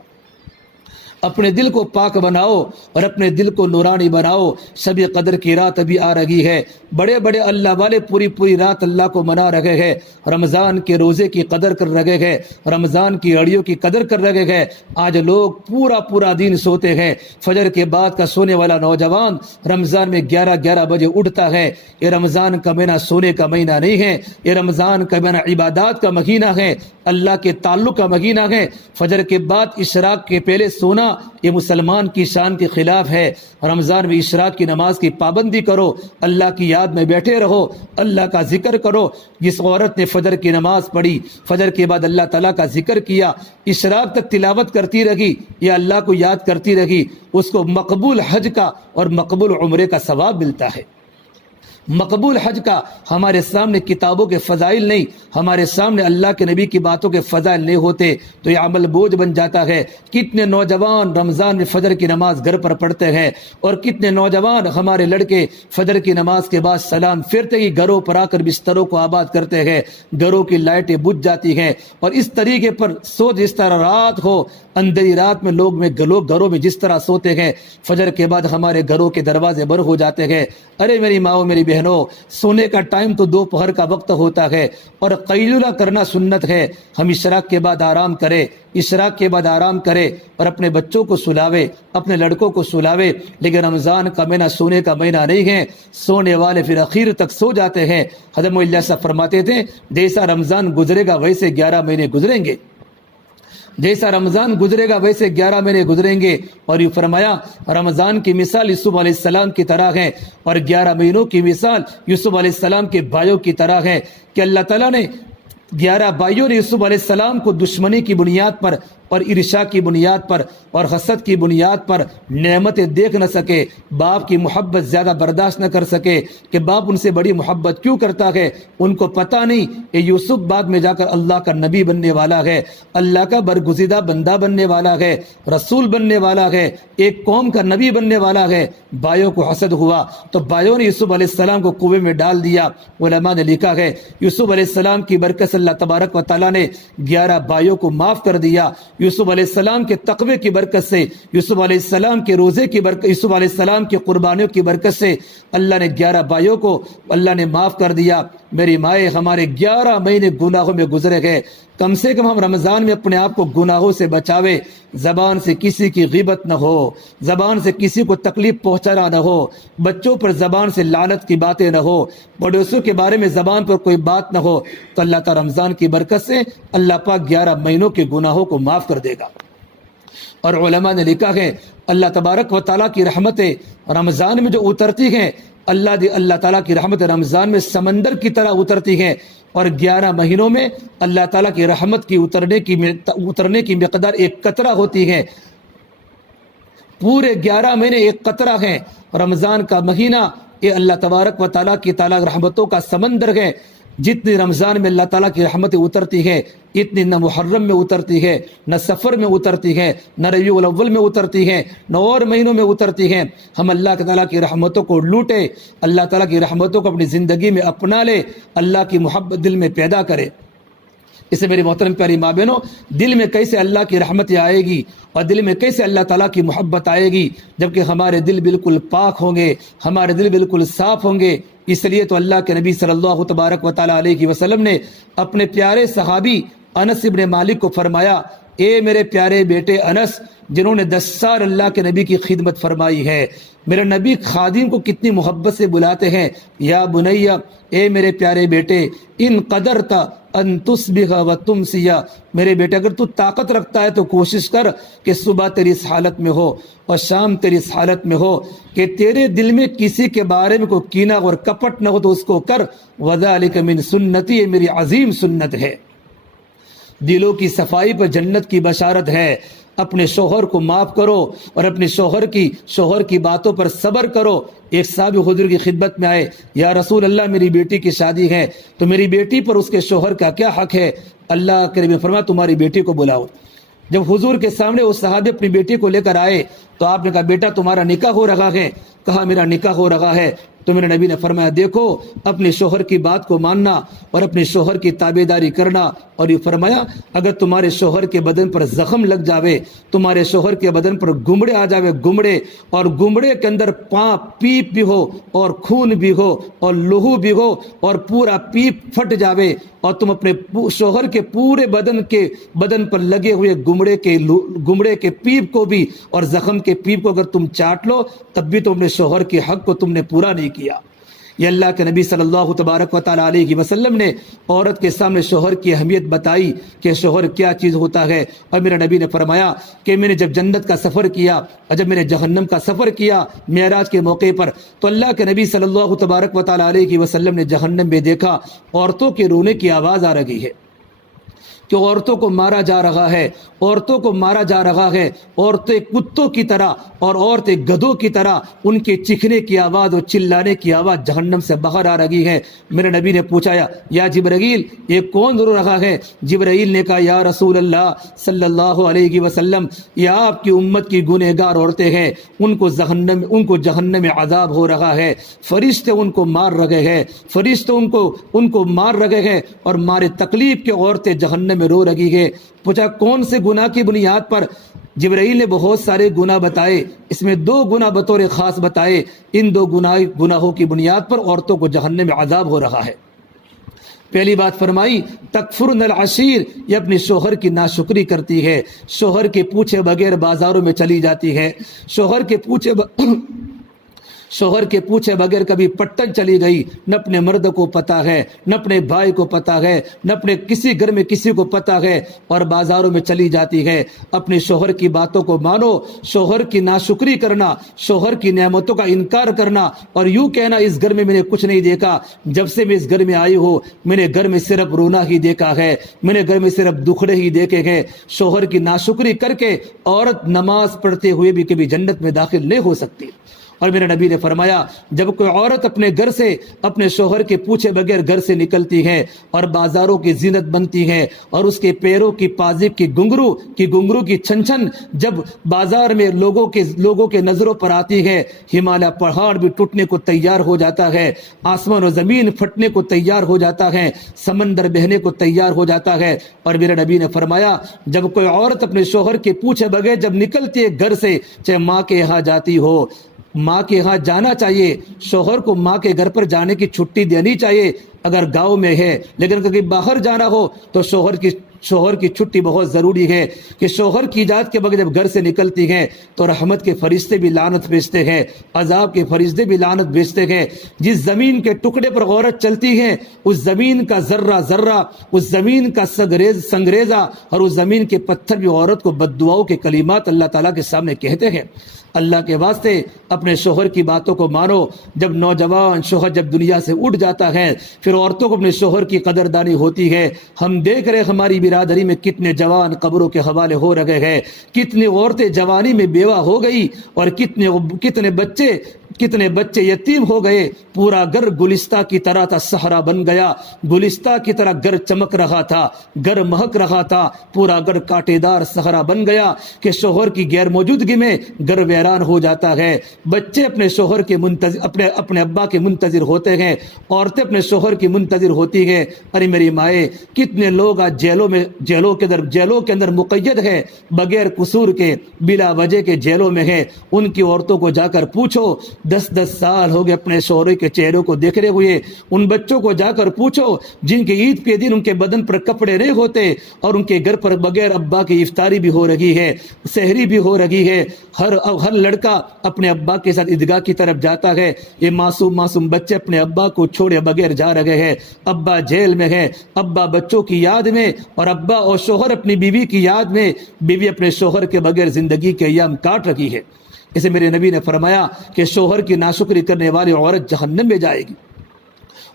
اپنے دل کو پاک بناؤ اور اپنے دل کو نورانی بناؤ۔ شب قدر کی رات ابھی آ رہی ہے، بڑے بڑے اللہ والے پوری رات اللہ کو منا رہے ہیں، رمضان کے روزے کی قدر کر رہے ہیں، رمضان کی اڑیوں کی قدر کر رہے ہیں۔ آج لوگ پورا دن سوتے ہیں، فجر کے بعد کا سونے والا نوجوان رمضان میں 11 بجے اٹھتا ہے۔ یہ رمضان کا مہینہ سونے کا مہینہ نہیں ہے، یہ رمضان کا مہینہ عبادات کا مہینہ ہے، اللہ کے تعلق کا مہینہ ہے۔ فجر کے بعد اشراق کے پہلے سونا یہ مسلمان کی شان کے خلاف ہے۔ رمضان میں اشراق کی نماز کی پابندی کرو، اللہ کی یاد میں بیٹھے رہو، اللہ کا ذکر کرو۔ جس عورت نے فجر کی نماز پڑھی، فجر کے بعد اللہ تعالیٰ کا ذکر کیا، اشراق تک تلاوت کرتی رہی یا اللہ کو یاد کرتی رہی، اس کو مقبول حج کا اور مقبول عمرے کا ثواب ملتا ہے۔ مقبول حج کا ہمارے سامنے کتابوں کے فضائل نہیں، ہمارے سامنے اللہ کے نبی کی باتوں کے فضائل نہیں ہوتے تو یہ عمل بوجھ بن جاتا ہے۔ کتنے نوجوان رمضان میں فجر کی نماز گھر پر پڑھتے ہیں، اور کتنے نوجوان ہمارے لڑکے فجر کی نماز کے بعد سلام پھرتے ہی گھروں پر آ کر بستروں کو آباد کرتے ہیں، گھروں کی لائٹیں بجھ جاتی ہیں، اور اس طریقے پر جس طرح رات ہو، اندھیری رات میں لوگ گھروں میں جس طرح سوتے ہیں، فجر کے بعد ہمارے گھروں کے دروازے بند ہو جاتے ہیں۔ ارے میری ماؤں، میری بہنوں، سونے کا ٹائم تو دوپہر کا وقت ہوتا ہے، اور قیلولہ کرنا سنت ہے۔ ہم اشراق کے بعد آرام کرے، اشراق کے بعد آرام کرے، اور اپنے بچوں کو سلاوے، اپنے لڑکوں کو سلاوے۔ لیکن رمضان کا مہینہ سونے کا مہینہ نہیں ہے، سونے والے پھر اخیر تک سو جاتے ہیں۔ حضرت مولا صاحب فرماتے تھے جیسا رمضان گزرے گا ویسے 11 مہینے گزریں گے، جیسا رمضان گزرے گا ویسے 11 مہینے گزریں گے۔ اور یہ فرمایا رمضان کی مثال یوسف علیہ السلام کی طرح ہے، اور 11 مہینوں کی مثال یوسف علیہ السلام کے بھائیوں کی طرح ہے، کہ اللہ تعالیٰ نے 11 بھائیوں نے یوسف علیہ السلام کو دشمنی کی بنیاد پر اور ارشا کی بنیاد پر اور حسد کی بنیاد پر نعمتیں دیکھ نہ سکے، باپ کی محبت زیادہ برداشت نہ کر سکے کہ باپ ان سے بڑی محبت کیوں کرتا ہے۔ ان کو پتہ نہیں کہ یوسف بعد میں جا کر اللہ کا نبی بننے والا ہے، اللہ کا برگزیدہ بندہ بننے والا ہے، رسول بننے والا ہے، ایک قوم کا نبی بننے والا ہے۔ بھائیوں کو حسد ہوا تو بھائیوں نے یوسف علیہ السلام کو کنویں میں ڈال دیا۔ علماء نے لکھا ہے یوسف علیہ السلام کی برکت سے اللہ تبارک و تعالیٰ نے 11 بھائیوں کو معاف کر دیا۔ یوسف علیہ السلام کے تقوی کی برکت سے، یوسف علیہ السلام کے روزے کی برکت، یوسف علیہ السلام کی قربانیوں کی برکت سے اللہ نے 11 بھائیوں کو اللہ نے معاف کر دیا۔ میری مائیں، ہمارے 11 مہینے گناہوں میں گزرے گئے، کم سے کم ہم رمضان میں اپنے آپ کو گناہوں سے بچاوے، زبان سے کسی کی غیبت نہ ہو، زبان سے کسی کو تکلیف پہنچانا نہ ہو، بچوں پر زبان سے لعنت کی باتیں نہ ہو، پڑوسیوں کے بارے میں زبان پر کوئی بات نہ ہو، تو اللہ تعالی رمضان کی برکت سے اللہ پاک 11 مہینوں کے گناہوں کو معاف کر دے گا۔ اور علماء نے لکھا ہے اللہ تبارک و تعالیٰ کی رحمتیں رمضان میں جو اترتی ہیں، اللہ تعالیٰ کی رحمت رمضان میں سمندر کی طرح اترتی ہیں، اور 11 مہینوں میں اللہ تعالیٰ کی رحمت کی اترنے کی مقدار ایک قطرہ ہوتی ہے۔ پورے 11 مہینے ایک قطرہ ہیں، رمضان کا مہینہ یہ اللہ تبارک و تعالیٰ کی رحمتوں کا سمندر ہے۔ جتنی رمضان میں اللہ تعالیٰ کی رحمتیں اترتی ہیں، اتنی نہ محرم میں اترتی ہے، نہ سفر میں اترتی ہے، نہ ربیع الاول میں اترتی ہے، نہ اور مہینوں میں اترتی ہیں۔ ہم اللہ تعالیٰ کی رحمتوں کو لوٹے، اللہ تعالیٰ کی رحمتوں کو اپنی زندگی میں اپنا لے، اللہ کی محبت دل میں پیدا کرے۔ اس سے میری محترم پیاری ماں بہنوں، دل میں کیسے اللہ کی رحمت آئے گی اور دل میں کیسے اللہ تعالیٰ کی محبت آئے گی، جبکہ ہمارے دل بالکل پاک ہوں گے، ہمارے دل بالکل صاف ہوں گے۔ اس لیے تو اللہ کے نبی صلی اللہ تبارک و تعالیٰ علیہ وسلم نے اپنے پیارے صحابی انس ابن مالک کو فرمایا، اے میرے پیارے بیٹے انس، جنہوں نے 10 سال اللہ کے نبی کی خدمت فرمائی ہے، میرے نبی خادم کو کتنی محبت سے بلاتے ہیں، یا بنیا، اے میرے پیارے بیٹے، ان قدرت ان تصبح و تمسی، میرے بیٹے اگر تو طاقت رکھتا ہے تو کوشش کر کہ صبح تیری اس حالت میں ہو اور شام تیری اس حالت میں ہو کہ تیرے دل میں کسی کے بارے میں کوئی کینہ اور کپٹ نہ ہو، تو اس کو کر، وذالک من سنتی، یہ میری عظیم سنت ہے۔ دلوں کی صفائی پر جنت کی بشارت ہے۔ اپنے شوہر کو معاف کرو اور اپنے شوہر کی باتوں پر صبر کرو۔ ایک صحابی حضور کی خدمت میں آئے، یا رسول اللہ میری بیٹی کی شادی ہے، تو میری بیٹی پر اس کے شوہر کا کیا حق ہے؟ اللہ کے نبی نے فرمایا تمہاری بیٹی کو بلاؤ۔ جب حضور کے سامنے وہ صحابی اپنی بیٹی کو لے کر آئے تو آپ نے کہا بیٹا تمہارا نکاح ہو رہا ہے؟ کہا میرا نکاح ہو رہا ہے۔ تو میرے نبی نے فرمایا دیکھو اپنے شوہر کی بات کو ماننا اور اپنے شوہر کی تابعداری کرنا، اور یہ فرمایا اگر تمہارے شوہر کے بدن پر زخم لگ جاوے، تمہارے شوہر کے بدن پر گمڑے آ جاوے، گمڑے، اور گمڑے کے اندر پیپ بھی ہو اور خون بھی ہو اور لہو بھی ہو اور پورا پیپ پھٹ جاوے، اور تم اپنے شوہر کے پورے بدن پر لگے ہوئے گمڑے کے پیپ کو بھی اور زخم کے پیپ کو اگر تم چاٹ لو، تب بھی تم اپنے شوہر کے حق کو تم نے پورا نہیں کیا۔ یہ اللہ کے نبی صلی اللہ تبارک و تعالیٰ علیہ وسلم نے عورت کے سامنے شوہر کی اہمیت بتائی کہ شوہر کیا چیز ہوتا ہے، اور میرے نبی نے فرمایا کہ میں نے جب جنت کا سفر کیا اور جب میں نے جہنم کا سفر کیا معراج کے موقع پر، تو اللہ کے نبی صلی اللہ تبارک و تعالیٰ علیہ وسلم نے جہنم میں دیکھا عورتوں کے رونے کی آواز آ رہی ہے کہ عورتوں کو مارا جا رہا ہے، عورتوں کو مارا جا رہا ہے، عورتیں کتوں کی طرح اور عورتیں گدھوں کی طرح ان کے چیخنے کی آواز اور چلانے کی آواز جہنم سے باہر آ رہی ہے۔ میرے نبی نے پوچھا یا جبرائیل یہ کون رو رہا ہے؟ جبرائیل نے کہا یا رسول اللہ صلی اللہ علیہ وسلم، یہ آپ کی امت کی گنہگار عورتیں ہیں، ان کو جہنم میں عذاب ہو رہا ہے، فرشتے ان کو مار رہے ہیں، فرشتے ان کو مار رہے ہیں، اور مارے تکلیف کے عورتیں جہنم میں رو رہی ہے۔ پوچھا کون سے گناہ کی بنیاد پر؟ جبرائیل نے بہت سارے گناہ بتائے، اس میں 2 گناہ بطور خاص بتائے، ان 2 گناہوں کی بنیاد پر عورتوں کو جہنم میں عذاب ہو رہا ہے۔ پہلی بات فرمائی تکفرن العشیر، یہ اپنے شوہر کی ناشکری کرتی ہے، شوہر کے پوچھے بغیر بازاروں میں چلی جاتی ہے، شوہر کے پوچھے بغیر کبھی پٹن چلی گئی، نہ اپنے مرد کو پتہ ہے، نہ اپنے بھائی کو پتہ ہے، نہ اپنے کسی گھر میں کسی کو پتہ ہے، اور بازاروں میں چلی جاتی ہے۔ اپنے شوہر کی باتوں کو مانو، شوہر کی ناشکری کرنا، شوہر کی نعمتوں کا انکار کرنا اور یوں کہنا اس گھر میں نے کچھ نہیں دیکھا، جب سے میں اس گھر میں آئی ہوں میں نے گھر میں صرف رونا ہی دیکھا ہے، میں نے گھر میں صرف دکھڑے ہی دیکھے ہیں۔ شوہر کی ناشکری کر کے عورت نماز پڑھتے ہوئے بھی کبھی جنت میں داخل نہیں ہو سکتی۔ اور میرے نبی نے فرمایا جب کوئی عورت اپنے گھر سے اپنے شوہر کے پوچھے بغیر گھر سے نکلتی ہے اور بازاروں کی زینت بنتی ہے اور اس کے پیروں کی پازیب کی گنگرو کی چھن چھن جب بازار میں لوگوں کے نظروں پر آتی ہے، ہمالیہ پہاڑ بھی ٹوٹنے کو تیار ہو جاتا ہے، آسمان و زمین پھٹنے کو تیار ہو جاتا ہے، سمندر بہنے کو تیار ہو جاتا ہے۔ اور میرے نبی نے فرمایا جب کوئی عورت اپنے شوہر کے پوچھے بغیر جب نکلتی ہے گھر سے، چاہے ماں کے یہاں جاتی ہو، ماں کے یہاں جانا چاہیے، شوہر کو ماں کے گھر پر جانے کی چھٹی دینی چاہیے اگر گاؤں میں ہے، لیکن کہیں باہر جانا ہو تو شوہر کی چھٹی بہت ضروری ہے کہ شوہر کی اجازت کے بغیر جب گھر سے نکلتی ہیں تو رحمت کے فرشتے بھی لعنت بھیجتے ہیں، عذاب کے فرشتے بھی لعنت بھیجتے ہیں۔ جس زمین کے ٹکڑے پر عورت چلتی ہے اس زمین کا ذرہ ذرہ، اس زمین کا سنگریزہ اور اس زمین کے پتھر بھی عورت کو بد دعاؤں کے کلمات اللہ تعالیٰ کے سامنے کہتے ہیں۔ اللہ کے واسطے اپنے شوہر کی باتوں کو مانو۔ جب نوجوان شوہر جب دنیا سے اٹھ جاتا ہے پھر عورتوں کو اپنے شوہر کی قدردانی ہوتی ہے۔ ہم دیکھ رہے ہماری برادری میں کتنے جوان قبروں کے حوالے ہو رہے ہیں، کتنی عورتیں جوانی میں بیوہ ہو گئی اور کتنے بچے یتیم ہو گئے۔ پورا گھر گلستہ کی طرح تھا، صحرا بن گیا، گلستہ کی طرح گھر چمک رہا تھا، گھر مہک رہا تھا، پورا گھر کانٹے دار صحرا بن گیا کہ شوہر کی غیر موجودگی میں گھر ویران ہو جاتا ہے۔ بچے اپنے شوہر کے منتظر اپنے ابا کے منتظر ہوتے ہیں، عورتیں اپنے شوہر کی منتظر ہوتی ہیں۔ ارے میری مائیں، کتنے لوگ آج جیلوں کے اندر مقید ہے، بغیر قصور کے، بلا وجہ کے جیلوں میں ہے۔ ان کی عورتوں کو جا کر پوچھو، 10 سال ہو گئے اپنے شوہر کے چہروں کو دیکھے ہوئے۔ ان بچوں کو جا کر پوچھو جن کے عید کے دن ان کے بدن پر کپڑے نہیں ہوتے اور ان کے گھر پر بغیر ابا کی افطاری بھی ہو رہی ہے، سحری بھی ہو رہی ہے۔ ہر لڑکا اپنے ابا کے ساتھ عیدگاہ کی طرف جاتا ہے۔ یہ معصوم بچے اپنے ابا کو چھوڑے بغیر جا رہے ہیں۔ ابا جیل میں ہے، ابا بچوں کی یاد میں، اور ابا اور شوہر اپنی بیوی کی یاد میں، بیوی اپنے شوہر کے بغیر زندگی کے ایام کاٹ رہی ہے۔ اسے میرے نبی نے فرمایا کہ شوہر کی ناشکری کرنے والی عورت جہنم میں جائے گی۔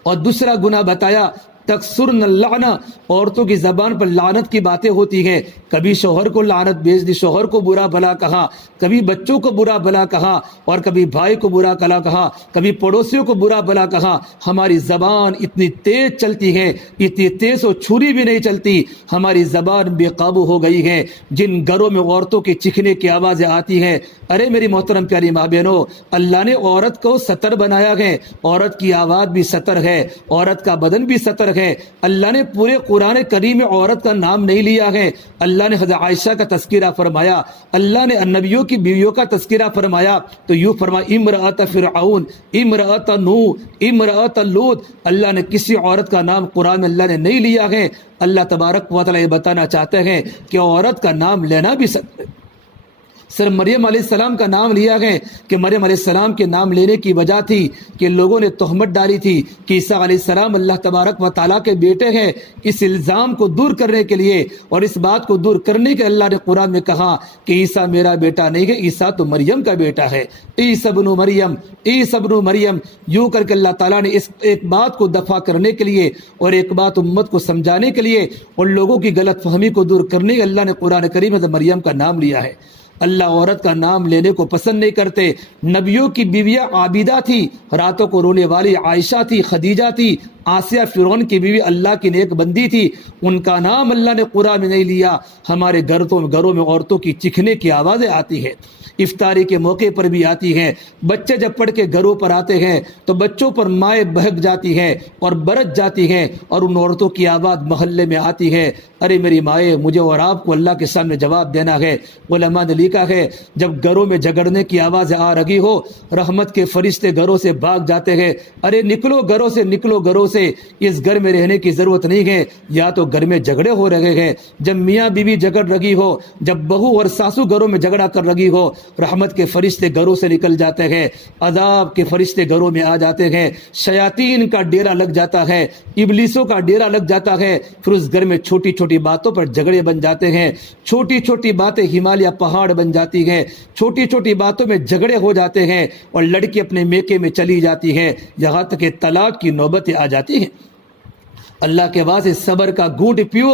اور دوسرا گناہ بتایا تکسرن اللعنہ، عورتوں کی زبان پر لعنت کی باتیں ہوتی ہیں۔ کبھی شوہر کو لعنت بھیج دی، شوہر کو برا بھلا کہا، کبھی بچوں کو برا بھلا کہا، اور کبھی بھائی کو برا بھلا کہا، کبھی پڑوسیوں کو برا بھلا کہا۔ ہماری زبان اتنی تیز چلتی ہے، اتنی تیز و چھری بھی نہیں چلتی، ہماری زبان بے قابو ہو گئی ہے۔ جن گھروں میں عورتوں کے چیخنے کی آوازیں آتی ہیں، ارے میری محترم پیاری ماں بہنوں، اللہ نے عورت کو ستر بنایا ہے، عورت کی آواز بھی ستر ہے، عورت کا بدن بھی ستر ہے۔ اللہ نے پورے قرآن کریم میں عورت کا نام نہیں لیا ہے۔ اللہ نے حضرت عائشہ کا تذکرہ فرمایا، اللہ نے نبیوں کی بیویوں کا تذکرہ فرمایا تو یوں فرمایا امرأۃ فرعون، امرأۃ نوح، امرأۃ لوط۔ اللہ نے کسی عورت کا نام قرآن میں اللہ نے نہیں لیا ہے۔ اللہ تبارک و تعالیٰ یہ بتانا چاہتے ہیں کہ عورت کا نام لینا بھی سکتے ہیں۔ صرف مریم علیہ السلام کا نام لیا ہے کہ مریم علیہ السلام کے نام لینے کی وجہ تھی کہ لوگوں نے تہمت ڈالی تھی کہ عیسیٰ علیہ السلام اللہ تبارک و تعالیٰ کے بیٹے ہیں۔ اس الزام کو دور کرنے کے لیے اور اس بات کو دور کرنے کے اللہ نے قرآن میں کہا کہ عیسیٰ میرا بیٹا نہیں ہے، عیسیٰ تو مریم کا بیٹا ہے، عیسی ابن مریم، عیسی ابن مریم۔ یوں کر کے اللہ تعالیٰ نے اس ایک بات کو دفع کرنے کے لیے اور ایک بات امت کو سمجھانے کے لیے اور لوگوں کی غلط فہمی کو دور کرنے کے اللہ نے قرآن کریم میں مریم کا نام لیا ہے۔ اللہ عورت کا نام لینے کو پسند نہیں کرتے۔ نبیوں کی بیویاں عابدہ تھی، راتوں کو رونے والی عائشہ تھی، خدیجہ تھی، آسیہ فرعون کی بیوی اللہ کی نیک بندی تھی، ان کا نام اللہ نے قرآن میں نہیں لیا۔ ہمارے گھروں میں عورتوں کی چیخنے کی آوازیں آتی ہے، افطاری کے موقع پر بھی آتی ہیں۔ بچے جب پڑھ کے گھروں پر آتے ہیں تو بچوں پر مائیں بہک جاتی ہیں اور برس جاتی ہیں اور ان عورتوں کی آواز محلے میں آتی ہے۔ ارے میری مائیں، مجھے اور آپ کو اللہ کے سامنے جواب دینا ہے۔ علماء نے لکھا ہے جب گھروں میں جھگڑنے کی آوازیں آ رہی ہو، رحمت کے فرشتے گھروں سے بھاگ جاتے ہیں۔ ارے نکلو گھروں سے، نکلو گھروں سے، اس گھر میں رہنے کی ضرورت نہیں ہے۔ یا تو گھر میں جھگڑے ہو رہے ہیں، جب میاں بیوی جھگڑ رہی ہو، جب بہو اور ساسو گھروں میں جھگڑا کر رہی ہو، رحمت کے فرشتے گھروں سے نکل جاتے ہیں، عذاب کے فرشتے گھروں میں آ جاتے ہیں، شیاطین کا ڈیرا لگ جاتا ہے، ابلیسوں کا ڈیرا لگ جاتا ہے۔ پھر اس گھر میں چھوٹی چھوٹی باتوں پر جھگڑے بن جاتے ہیں، چھوٹی چھوٹی باتیں ہمالیہ پہاڑ بن جاتی ہیں، چھوٹی چھوٹی باتوں میں جھگڑے ہو جاتے ہیں اور لڑکی اپنے میکے میں چلی جاتی ہے، یہاں تک کہ طلاق کی نوبتیں آ جاتی ہیں۔ اللہ کے واسطے صبر کا گھونٹ پیو،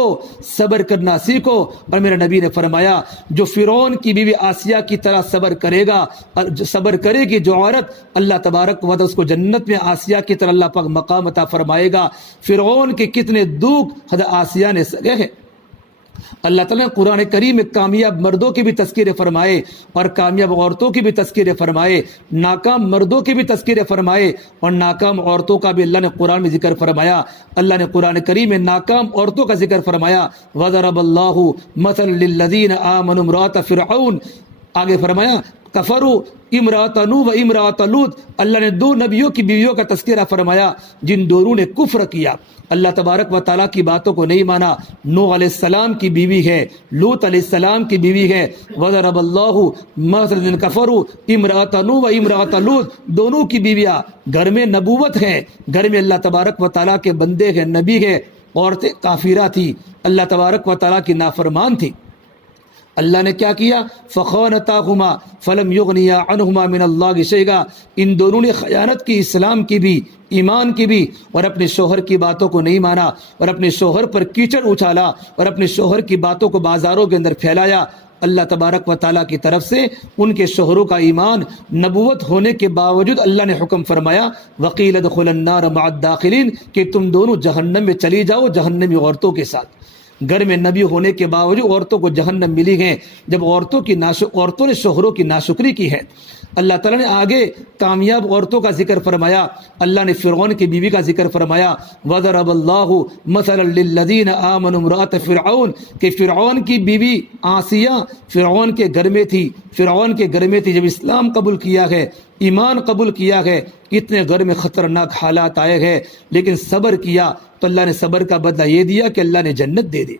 صبر کرنا سیکھو۔ اور میرے نبی نے فرمایا جو فرعون کی بیوی آسیہ کی طرح صبر کرے گا، صبر کرے گی جو عورت، اللہ تبارک و تعالی اس کو جنت میں آسیہ کی طرح اللہ پاک مقام عطا فرمائے گا۔ فرعون کے کتنے دکھ حضرت آسیہ نے سہے ہیں۔ اللہ تعالیٰ نے قرآن کریم میں کامیاب مردوں کے بھی تذکرے فرمائے اور کامیاب عورتوں کے بھی تذکرے فرمائے، ناکام مردوں کے بھی تذکرے فرمائے اور ناکام عورتوں کا بھی اللہ نے قرآن میں ذکر فرمایا۔ اللہ نے قرآن کریم میں ناکام عورتوں کا ذکر فرمایا، وَضَرَبَ اللَّهُ مَثَلًا لِّلَّذِينَ آمَنُوا امْرَأَتَ فِرْعَوْنَ، آگے فرمایا کفروا امرأۃ نوح و امرأۃ لوط، اللہ نے دو نبیوں کی بیویوں کا تذکرہ فرمایا جن دونوں نے کفر کیا، اللہ تبارک و تعالیٰ کی باتوں کو نہیں مانا۔ نوح علیہ السلام کی بیوی ہے، لوط علیہ السلام کی بیوی ہے۔ وضرب اللہ مثلا کفروا امرأۃ نوح و امرأۃ لوط، دونوں کی بیویاں گھر میں نبوت ہیں، گھر میں اللہ تبارک و تعالیٰ کے بندے ہیں، نبی ہے، عورتیں کافرہ تھی، اللہ تبارک و تعالیٰ کی نافرمان تھی۔ اللہ نے کیا کیا؟ فخانتاہما فلم یغنیا عنہما من اللہ شیئا، ان دونوں نے خیانت کی، اسلام کی بھی، ایمان کی بھی، اور اپنے شوہر کی باتوں کو نہیں مانا اور اپنے شوہر پر کیچڑ اچھالا اور اپنے شوہر کی باتوں کو بازاروں کے اندر پھیلایا۔ اللہ تبارک و تعالیٰ کی طرف سے ان کے شوہروں کا ایمان نبوت ہونے کے باوجود اللہ نے حکم فرمایا وقیل ادخلوا النار مع الداخلین، کہ تم دونوں جہنم میں چلی جاؤ جہنمی عورتوں کے ساتھ۔ گھر میں نبی ہونے کے باوجود عورتوں کو جہنم ملی ہے جب عورتوں نے شوہروں کی ناشکری کی ہے۔ اللہ تعالیٰ نے آگے کامیاب عورتوں کا ذکر فرمایا، اللہ نے فرعون کی بیوی کا ذکر فرمایا، وَضَرَبَ اللَّهُ مَثَلًا لِّلَّذِينَ آمَنُوا امْرَأَتَ فِرْعَوْنَ، کہ فرعون کی بیوی آسیہ فرعون کے گھر میں تھی، فرعون کے گھر میں تھی، جب اسلام قبول کیا ہے، ایمان قبول کیا ہے، اتنے گھر میں خطرناک حالات آئے ہیں، لیکن صبر کیا تو اللہ نے صبر کا بدلہ یہ دیا کہ اللہ نے جنت دے دی۔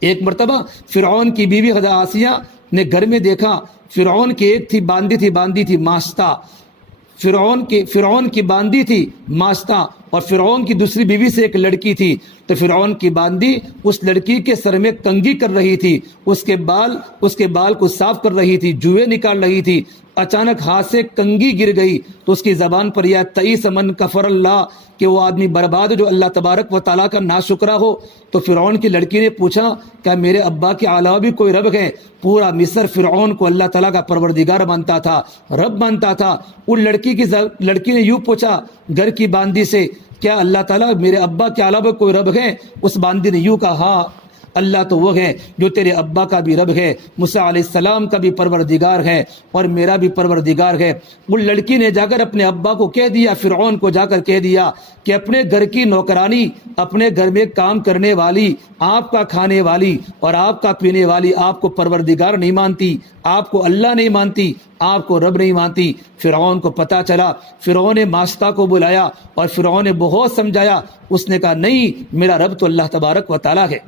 ایک مرتبہ فرعون کی بیوی حضرت آسیہ نے گھر میں دیکھا، فرعون کی ایک تھی باندھی تھی ماشطہ، فرعون کی باندھی تھی ماشطہ، اور فرعون کی دوسری بیوی سے ایک لڑکی تھی، تو فرعون کی باندھی اس لڑکی کے سر میں کنگھی کر رہی تھی، اس کے بال کو صاف کر رہی تھی، جوئیں نکال رہی تھی، اچانک ہاتھ سے کنگھی گر گئی تو اس کی زبان پر یا تئیس من کفر اللہ، کہ وہ آدمی برباد جو اللہ تبارک و تعالیٰ کا ناشکرا ہو۔ تو فرعون کی لڑکی نے پوچھا کیا میرے ابا کے علاوہ بھی کوئی رب ہے؟ پورا مصر فرعون کو اللہ تعالیٰ کا پروردگار مانتا تھا، رب مانتا تھا۔ ان لڑکی نے یوں پوچھا گھر کی باندھی سے، کیا اللہ تعالیٰ میرے ابا کے علاوہ کوئی رب ہے؟ اس باندھی نے یوں کہا ہاں اللہ تو وہ ہے جو تیرے ابا کا بھی رب ہے، موسیٰ علیہ السلام کا بھی پروردگار ہے اور میرا بھی پروردگار ہے۔ وہ لڑکی نے جا کر اپنے ابا کو کہہ دیا، فرعون کو جا کر کہہ دیا کہ اپنے گھر کی نوکرانی، اپنے گھر میں کام کرنے والی، آپ کا کھانے والی اور آپ کا پینے والی آپ کو پروردگار نہیں مانتی، آپ کو اللہ نہیں مانتی، آپ کو رب نہیں مانتی۔ فرعون کو پتہ چلا، فرعون نے ماشطہ کو بلایا اور فرعون نے بہت سمجھایا، اس نے کہا نہیں، میرا رب تو اللہ تبارک و تعالیٰ ہے۔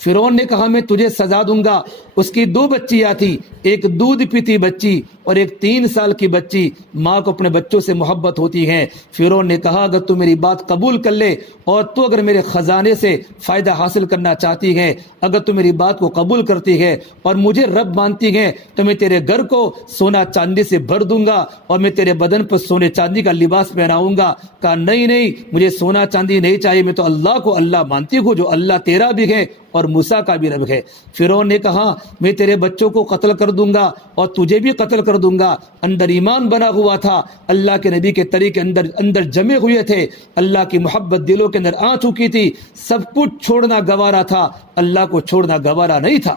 فرعون نے کہا میں تجھے سزا دوں گا۔ اس کی دو بچیاں تھی، ایک دودھ پیتی بچی اور ایک 3 سال کی بچی۔ ماں کو اپنے بچوں سے محبت ہوتی ہے۔ فرعون نے کہا اگر تو میری بات قبول کر لے اور تو اگر میرے خزانے سے فائدہ حاصل کرنا چاہتی ہے، اگر تو میری بات کو قبول کرتی ہے اور مجھے رب مانتی ہے تو میں تیرے گھر کو سونا چاندی سے بھر دوں گا اور میں تیرے بدن پر سونے چاندی کا لباس پہناؤں گا۔ کہا نہیں، مجھے سونا چاندی نہیں چاہیے، میں تو اللہ کو اللہ مانتی ہوں جو اللہ تیرا بھی ہے اور موسیٰ کا بھی رب ہے۔ فرعون نے کہا میں تیرے بچوں کو قتل کر دوں گا اور تجھے بھی قتل کر دوں گا۔ اندر ایمان بنا ہوا تھا، اللہ کے نبی کے طریقے اندر جمے ہوئے تھے، اللہ کی محبت دلوں کے اندر آ چکی تھی، سب کچھ چھوڑنا گوارا تھا، اللہ کو چھوڑنا گوارا نہیں تھا۔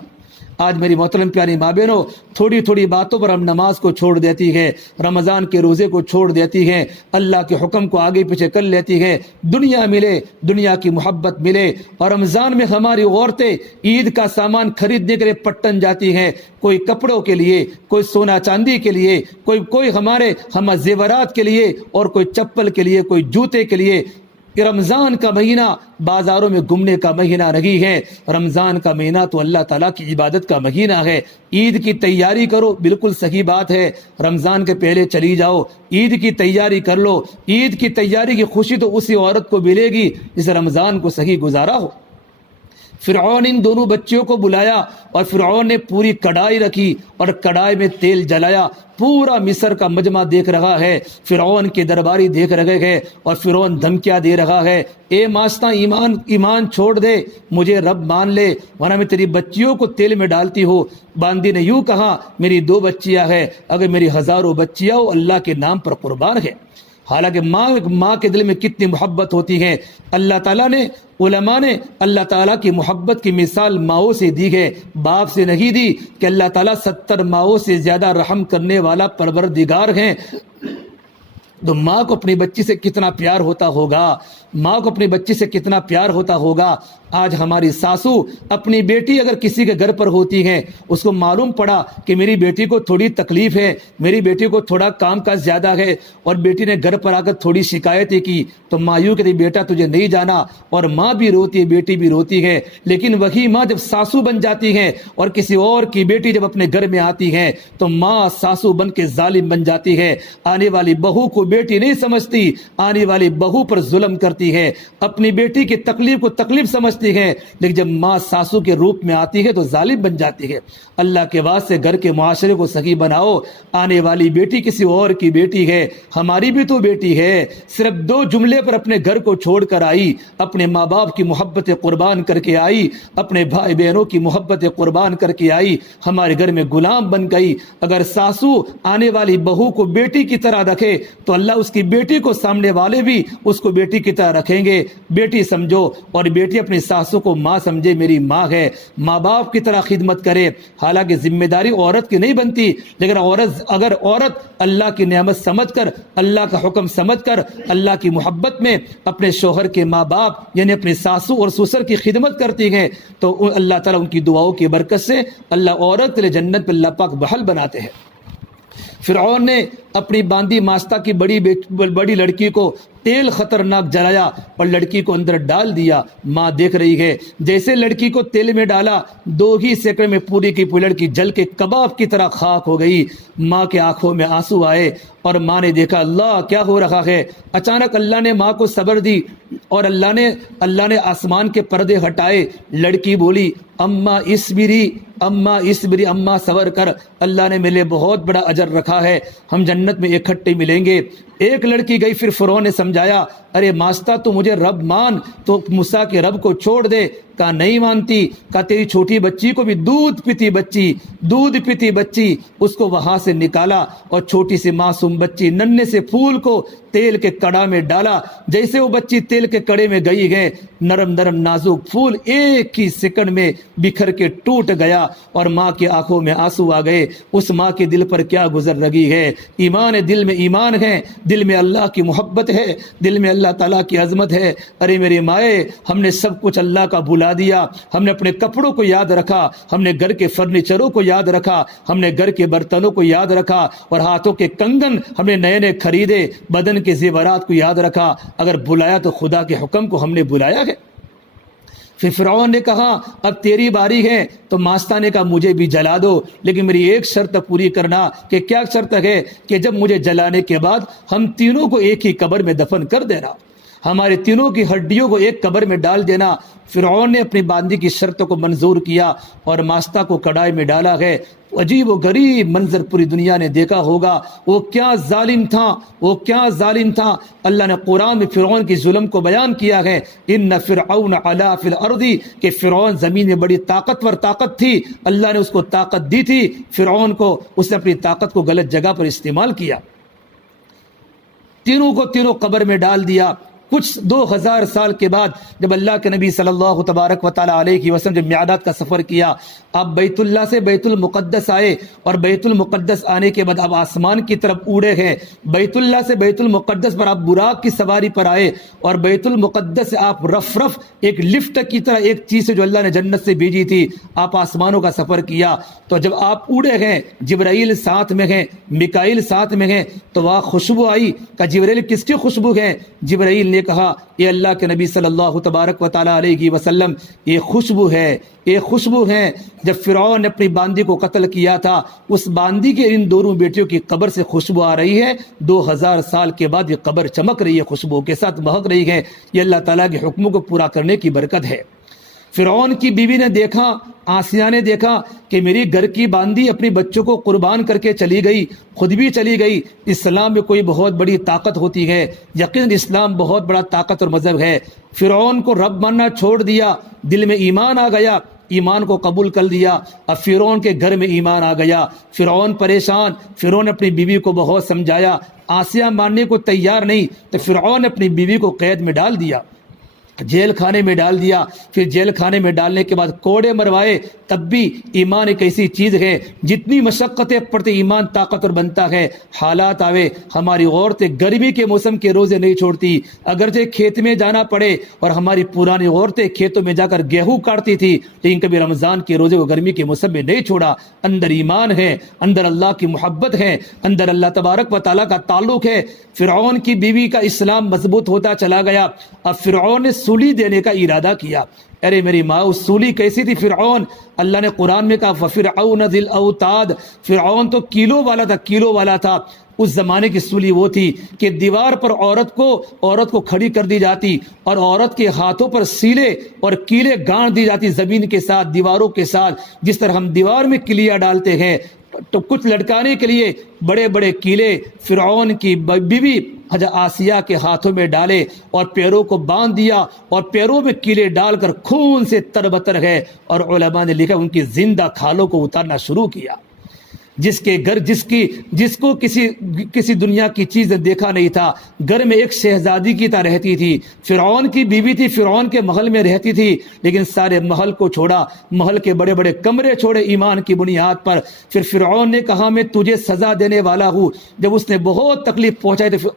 آج میری محترم پیاری ماں بہنوں، تھوڑی باتوں پر ہم نماز کو چھوڑ دیتی ہے، رمضان کے روزے کو چھوڑ دیتی ہے، اللہ کے حکم کو آگے پیچھے کر لیتی ہے، دنیا ملے، دنیا کی محبت ملے۔ اور رمضان میں ہماری عورتیں عید کا سامان خریدنے کے لیے پٹن جاتی ہیں، کوئی کپڑوں کے لیے، کوئی سونا چاندی کے لیے، کوئی ہمارے زیورات کے لیے اور کوئی چپل کے لیے، کوئی جوتے کے لیے۔ کہ رمضان کا مہینہ بازاروں میں گھومنے کا مہینہ نہیں ہے، رمضان کا مہینہ تو اللہ تعالیٰ کی عبادت کا مہینہ ہے۔ عید کی تیاری کرو، بالکل صحیح بات ہے، رمضان کے پہلے چلی جاؤ، عید کی تیاری کر لو۔ عید کی تیاری کی خوشی تو اسی عورت کو ملے گی جس رمضان کو صحیح گزارا ہو۔ فرعون ان دونوں بچیوں کو بلایا اور فرعون نے پوری کڑھائی رکھی اور کڑھائی میں تیل جلایا. پورا مصر کا مجمع دیکھ رہا ہے, فرعون کے درباری دیکھ رہے ہیں اور فرعون دھمکیاں دے رہا ہے, اے ماستا ایمان چھوڑ دے, مجھے رب مان لے ورنہ میں تیری بچیوں کو تیل میں ڈالتی ہوں. باندی نے یوں کہا, میری 2 بچیاں ہیں, اگر میری ہزاروں بچیاں ہو اللہ کے نام پر قربان ہے. حالانکہ ماں کے دل میں کتنی محبت ہوتی ہے. اللہ تعالیٰ نے, علماء نے اللہ تعالیٰ کی محبت کی مثال ماؤں سے دی ہے, باپ سے نہیں دی, کہ اللہ تعالیٰ 70 ماؤں سے زیادہ رحم کرنے والا پروردگار ہیں. تو ماں کو اپنی بچی سے کتنا پیار ہوتا ہوگا, ماں کو اپنی بچی سے کتنا پیار ہوتا ہوگا. آج ہماری ساسو اپنی بیٹی اگر کسی کے گھر پر ہوتی ہیں, اس کو معلوم پڑا کہ میری بیٹی کو تھوڑی تکلیف ہے, میری بیٹی کو تھوڑا کام کا زیادہ ہے, اور بیٹی نے گھر پر آ کر تھوڑی شکایتیں کی, تو ماں یوں کہتی بیٹا تجھے نہیں جانا, اور ماں بھی روتی ہے, بیٹی بھی روتی ہے. لیکن وہی ماں جب ساسو بن جاتی ہے اور کسی اور کی بیٹی جب اپنے گھر میں آتی ہے تو ماں ساسو بن کے ظالم بن جاتی ہے. آنے والی بہو کو بیٹی نہیں سمجھتی, آنے والی بہو پر ظلم کرتی ہے, اپنی بیٹی کی تکلیف کو تکلیف سمجھتی ہے, لیکن جب ماں ساسو کے روپ میں آتی ہے تو ظالم بن جاتی ہے. اللہ کے واسطے گھر کے معاشرے کو صحیح بناؤ. آنے والی بیٹی کسی اور کی بیٹی ہے, ہماری بھی تو بیٹی ہے. صرف 2 جملے پر اپنے گھر کو چھوڑ کر آئی, اپنے ماں باپ کی محبت قربان کر کے آئی, اپنے بھائی بہنوں کی محبت قربان کر کے آئی, ہمارے گھر میں غلام بن گئی. اگر ساسو آنے والی بہو کو بیٹی کی طرح رکھے تو اللہ اس کی بیٹی کو سامنے والے بھی اس کو بیٹی کی طرح رکھیں گے. بیٹی سمجھو, اور بیٹی اپنی ساسو کو ماں سمجھے, میری ماں ہے, ماں باپ کی طرح خدمت کرے. حالانکہ ذمہ داری عورت کی نہیں بنتی, لیکن اگر عورت اللہ کی نعمت سمجھ کر, اللہ کا حکم سمجھ کر, اللہ کی محبت میں اپنے شوہر کے ماں باپ یعنی اپنے ساسو اور سسر کی خدمت کرتی ہے تو اللہ تعالیٰ ان کی دعاؤں کی برکت سے اللہ عورت کے لیے جنت میں اللہ پاک بحال بناتے ہیں. فرعون نے اپنی باندی ماستا کی بڑی لڑکی کو تیل خطرناک جلایا اور لڑکی کو اندر ڈال دیا. ماں دیکھ رہی ہے, جیسے لڑکی کو تیل میں ڈالا 2 ہی سیکنڈ میں پوری کی پوری لڑکی جل کے کباب کی طرح خاک ہو گئی. ماں کے آنکھوں میں آنسو آئے اور ماں نے دیکھا اللہ کیا ہو رہا ہے. اچانک اللہ نے ماں کو صبر دی اور اللہ نے آسمان کے پردے ہٹائے. لڑکی بولی اماں اسبری, اماں صبر کر, اللہ نے میرے لیے بہت بڑا اجر رکھا ہے, ہم جنت میں اکٹھے ملیں گے. ایک لڑکی گئی, پھر فرعون نے سمجھایا ارے ماستا تو مجھے رب مان, تو موسیٰ کے رب کو چھوڑ دے. کہا نہیں مانتی. کہا تیری چھوٹی بچی کو بھی دودھ پیتی بچی, اس کو وہاں سے نکالا اور چھوٹی سی معصوم بچی ننھے سے پھول کو تیل کے کڑا میں ڈالا. جیسے وہ بچی تیل کے کڑے میں گئی ہے, نرم نازک پھول ایک ہی سیکنڈ میں بکھر کے ٹوٹ گیا اور ماں کی آنکھوں میں آنسو آ گئے. اس ماں کے دل پر کیا گزر رہی ہے. ایمان ہے, دل میں ایمان ہے, دل میں اللہ کی محبت ہے, دل میں اللہ تعالیٰ کی عظمت ہے. ارے میری مائیں, ہم نے سب کچھ اللہ کا بھلا دیا. ہم نے اپنے کپڑوں کو یاد رکھا, ہم نے گھر کے فرنیچروں کو یاد رکھا, ہم نے گھر کے برتنوں کو یاد رکھا, اور ہاتھوں کے کنگن ہم نے نئے خریدے, بدن کے زیورات کو یاد رکھا. اگر بلایا تو خدا کے حکم کو ہم نے بلایا ہے. پھر فرعون نے کہا اب تیری باری ہے. تو ماستا نے کہا مجھے بھی جلا دو, لیکن میری ایک شرط پوری کرنا. کہ کیا شرط ہے؟ کہ جب مجھے جلانے کے بعد ہم تینوں کو ایک ہی قبر میں دفن کر دینا, ہمارے تینوں کی ہڈیوں کو ایک قبر میں ڈال دینا. فرعون نے اپنی باندی کی شرط کو منظور کیا اور ماستا کو کڑھائی میں ڈالا ہے. عجیب و غریب منظر پوری دنیا نے دیکھا ہوگا. وہ کیا ظالم تھا, اللہ نے قرآن میں فرعون کی ظلم کو بیان کیا ہے. ان فرعون علا فی الارض, کہ فرعون زمین میں بڑی طاقت تھی, اللہ نے اس کو طاقت دی تھی فرعون کو, اس نے اپنی طاقت کو غلط جگہ پر استعمال کیا. تینوں قبر میں ڈال دیا. کچھ 2000 سال کے بعد جب اللہ کے نبی صلی اللہ تبارک و تعالی علیہ وسلم جب میعاد کا سفر کیا, آپ بیت اللہ سے بیت المقدس آئے, اور بیت المقدس آنے کے بعد آپ آسمان کی طرف اڑے ہیں. بیت اللہ سے بیت المقدس پر آپ براق کی سواری پر آئے, اور بیت المقدس سے آپ رف ایک لفٹ کی طرح ایک چیز سے جو اللہ نے جنت سے بھیجی تھی, آپ آسمانوں کا سفر کیا. تو جب آپ اڑے ہیں, جبرائیل ساتھ میں ہیں, میکائیل ساتھ میں ہیں, تو وہاں خوشبو آئی. کہ جبرائیل کس کی خوشبو ہے؟ جبرائیل نے کہا یہ اللہ کے نبی صلی اللہ تبارک و تعالی علیہ وسلم, یہ خوشبو ہے. جب فرعون نے اپنی باندی کو قتل کیا تھا, اس باندی کے ان دونوں بیٹیوں کی قبر سے خوشبو آ رہی ہے. 2000 سال کے بعد یہ قبر چمک رہی ہے, خوشبو کے ساتھ مہک رہی ہے. یہ اللہ تعالیٰ کے حکموں کو پورا کرنے کی برکت ہے. فرعون کی بیوی نے دیکھا، آسیہ نے دیکھا کہ میری گھر کی باندھی اپنی بچوں کو قربان کر کے چلی گئی، خود بھی چلی گئی۔ اسلام میں کوئی بہت بڑی طاقت ہوتی ہے، یقیناً اسلام بہت بڑا طاقت اور مذہب ہے۔ فرعون کو رب ماننا چھوڑ دیا، دل میں ایمان آ گیا، ایمان کو قبول کر دیا۔ اب فرعون کے گھر میں ایمان آ گیا، فرعون پریشان، فرعون نے اپنی بیوی کو بہت سمجھایا، آسیہ ماننے کو تیار نہیں، تو فرعون نے اپنی بیوی کو قید میں ڈال دیا، جیل خانے میں ڈال دیا۔ پھر جیل خانے میں ڈالنے کے بعد کوڑے مروائے، تب بھی ایمان ایک ایسی چیز ہے جتنی مشقتیں پڑتے ایمان طاقتور بنتا ہے۔ حالات آوے، ہماری عورتیں گرمی کے موسم کے روزے نہیں چھوڑتی، اگرچہ کھیت میں جانا پڑے، اور ہماری پرانی عورتیں کھیتوں میں جا کر گیہوں کاٹتی تھی، لیکن کبھی رمضان کے روزے کو گرمی کے موسم میں نہیں چھوڑا۔ اندر ایمان ہے، اندر اللہ کی محبت ہے، اندر اللہ تبارک و تعالیٰ کا تعلق ہے۔ فرعون کی بیوی کا اسلام مضبوط ہوتا چلا گیا۔ اب فرعون نے سولی دینے کا ارادہ کیا۔ ارے میری ماں، اس سولی کیسی تھی فرعون؟ اللہ نے قرآن میں کہا فَفِرْعَوْنَ ذِي الْأَوْتَادِ، فرعون تو کیلو والا تھا، کیلو والا تھا۔ اس زمانے کی سولی وہ تھی کہ دیوار پر عورت کو کھڑی کر دی جاتی، اور عورت کے ہاتھوں پر سیلے اور کیلے گاڑ دی جاتی زمین کے ساتھ، دیواروں کے ساتھ، جس طرح ہم دیوار میں کلیاں ڈالتے ہیں۔ تو کچھ لٹکانے کے لیے بڑے بڑے کیلے فرعون کی بیوی حضرت آسیہ کے ہاتھوں میں ڈالے اور پیروں کو باندھ دیا، اور پیروں میں کیلے ڈال کر خون سے تربتر ہے، اور علماء نے لکھا ان کی زندہ کھالوں کو اتارنا شروع کیا۔ جس کے گھر جس کو کسی دنیا کی چیز دیکھا نہیں تھا، گھر میں ایک شہزادی کی طرح رہتی تھی، فرعون کی بیوی تھی، فرعون کے محل میں رہتی تھی، لیکن سارے محل کو چھوڑا، محل کے بڑے بڑے کمرے چھوڑے ایمان کی بنیاد پر۔ پھر فرعون نے کہا میں تجھے سزا دینے والا ہوں۔ جب اس نے بہت تکلیف پہنچائی تو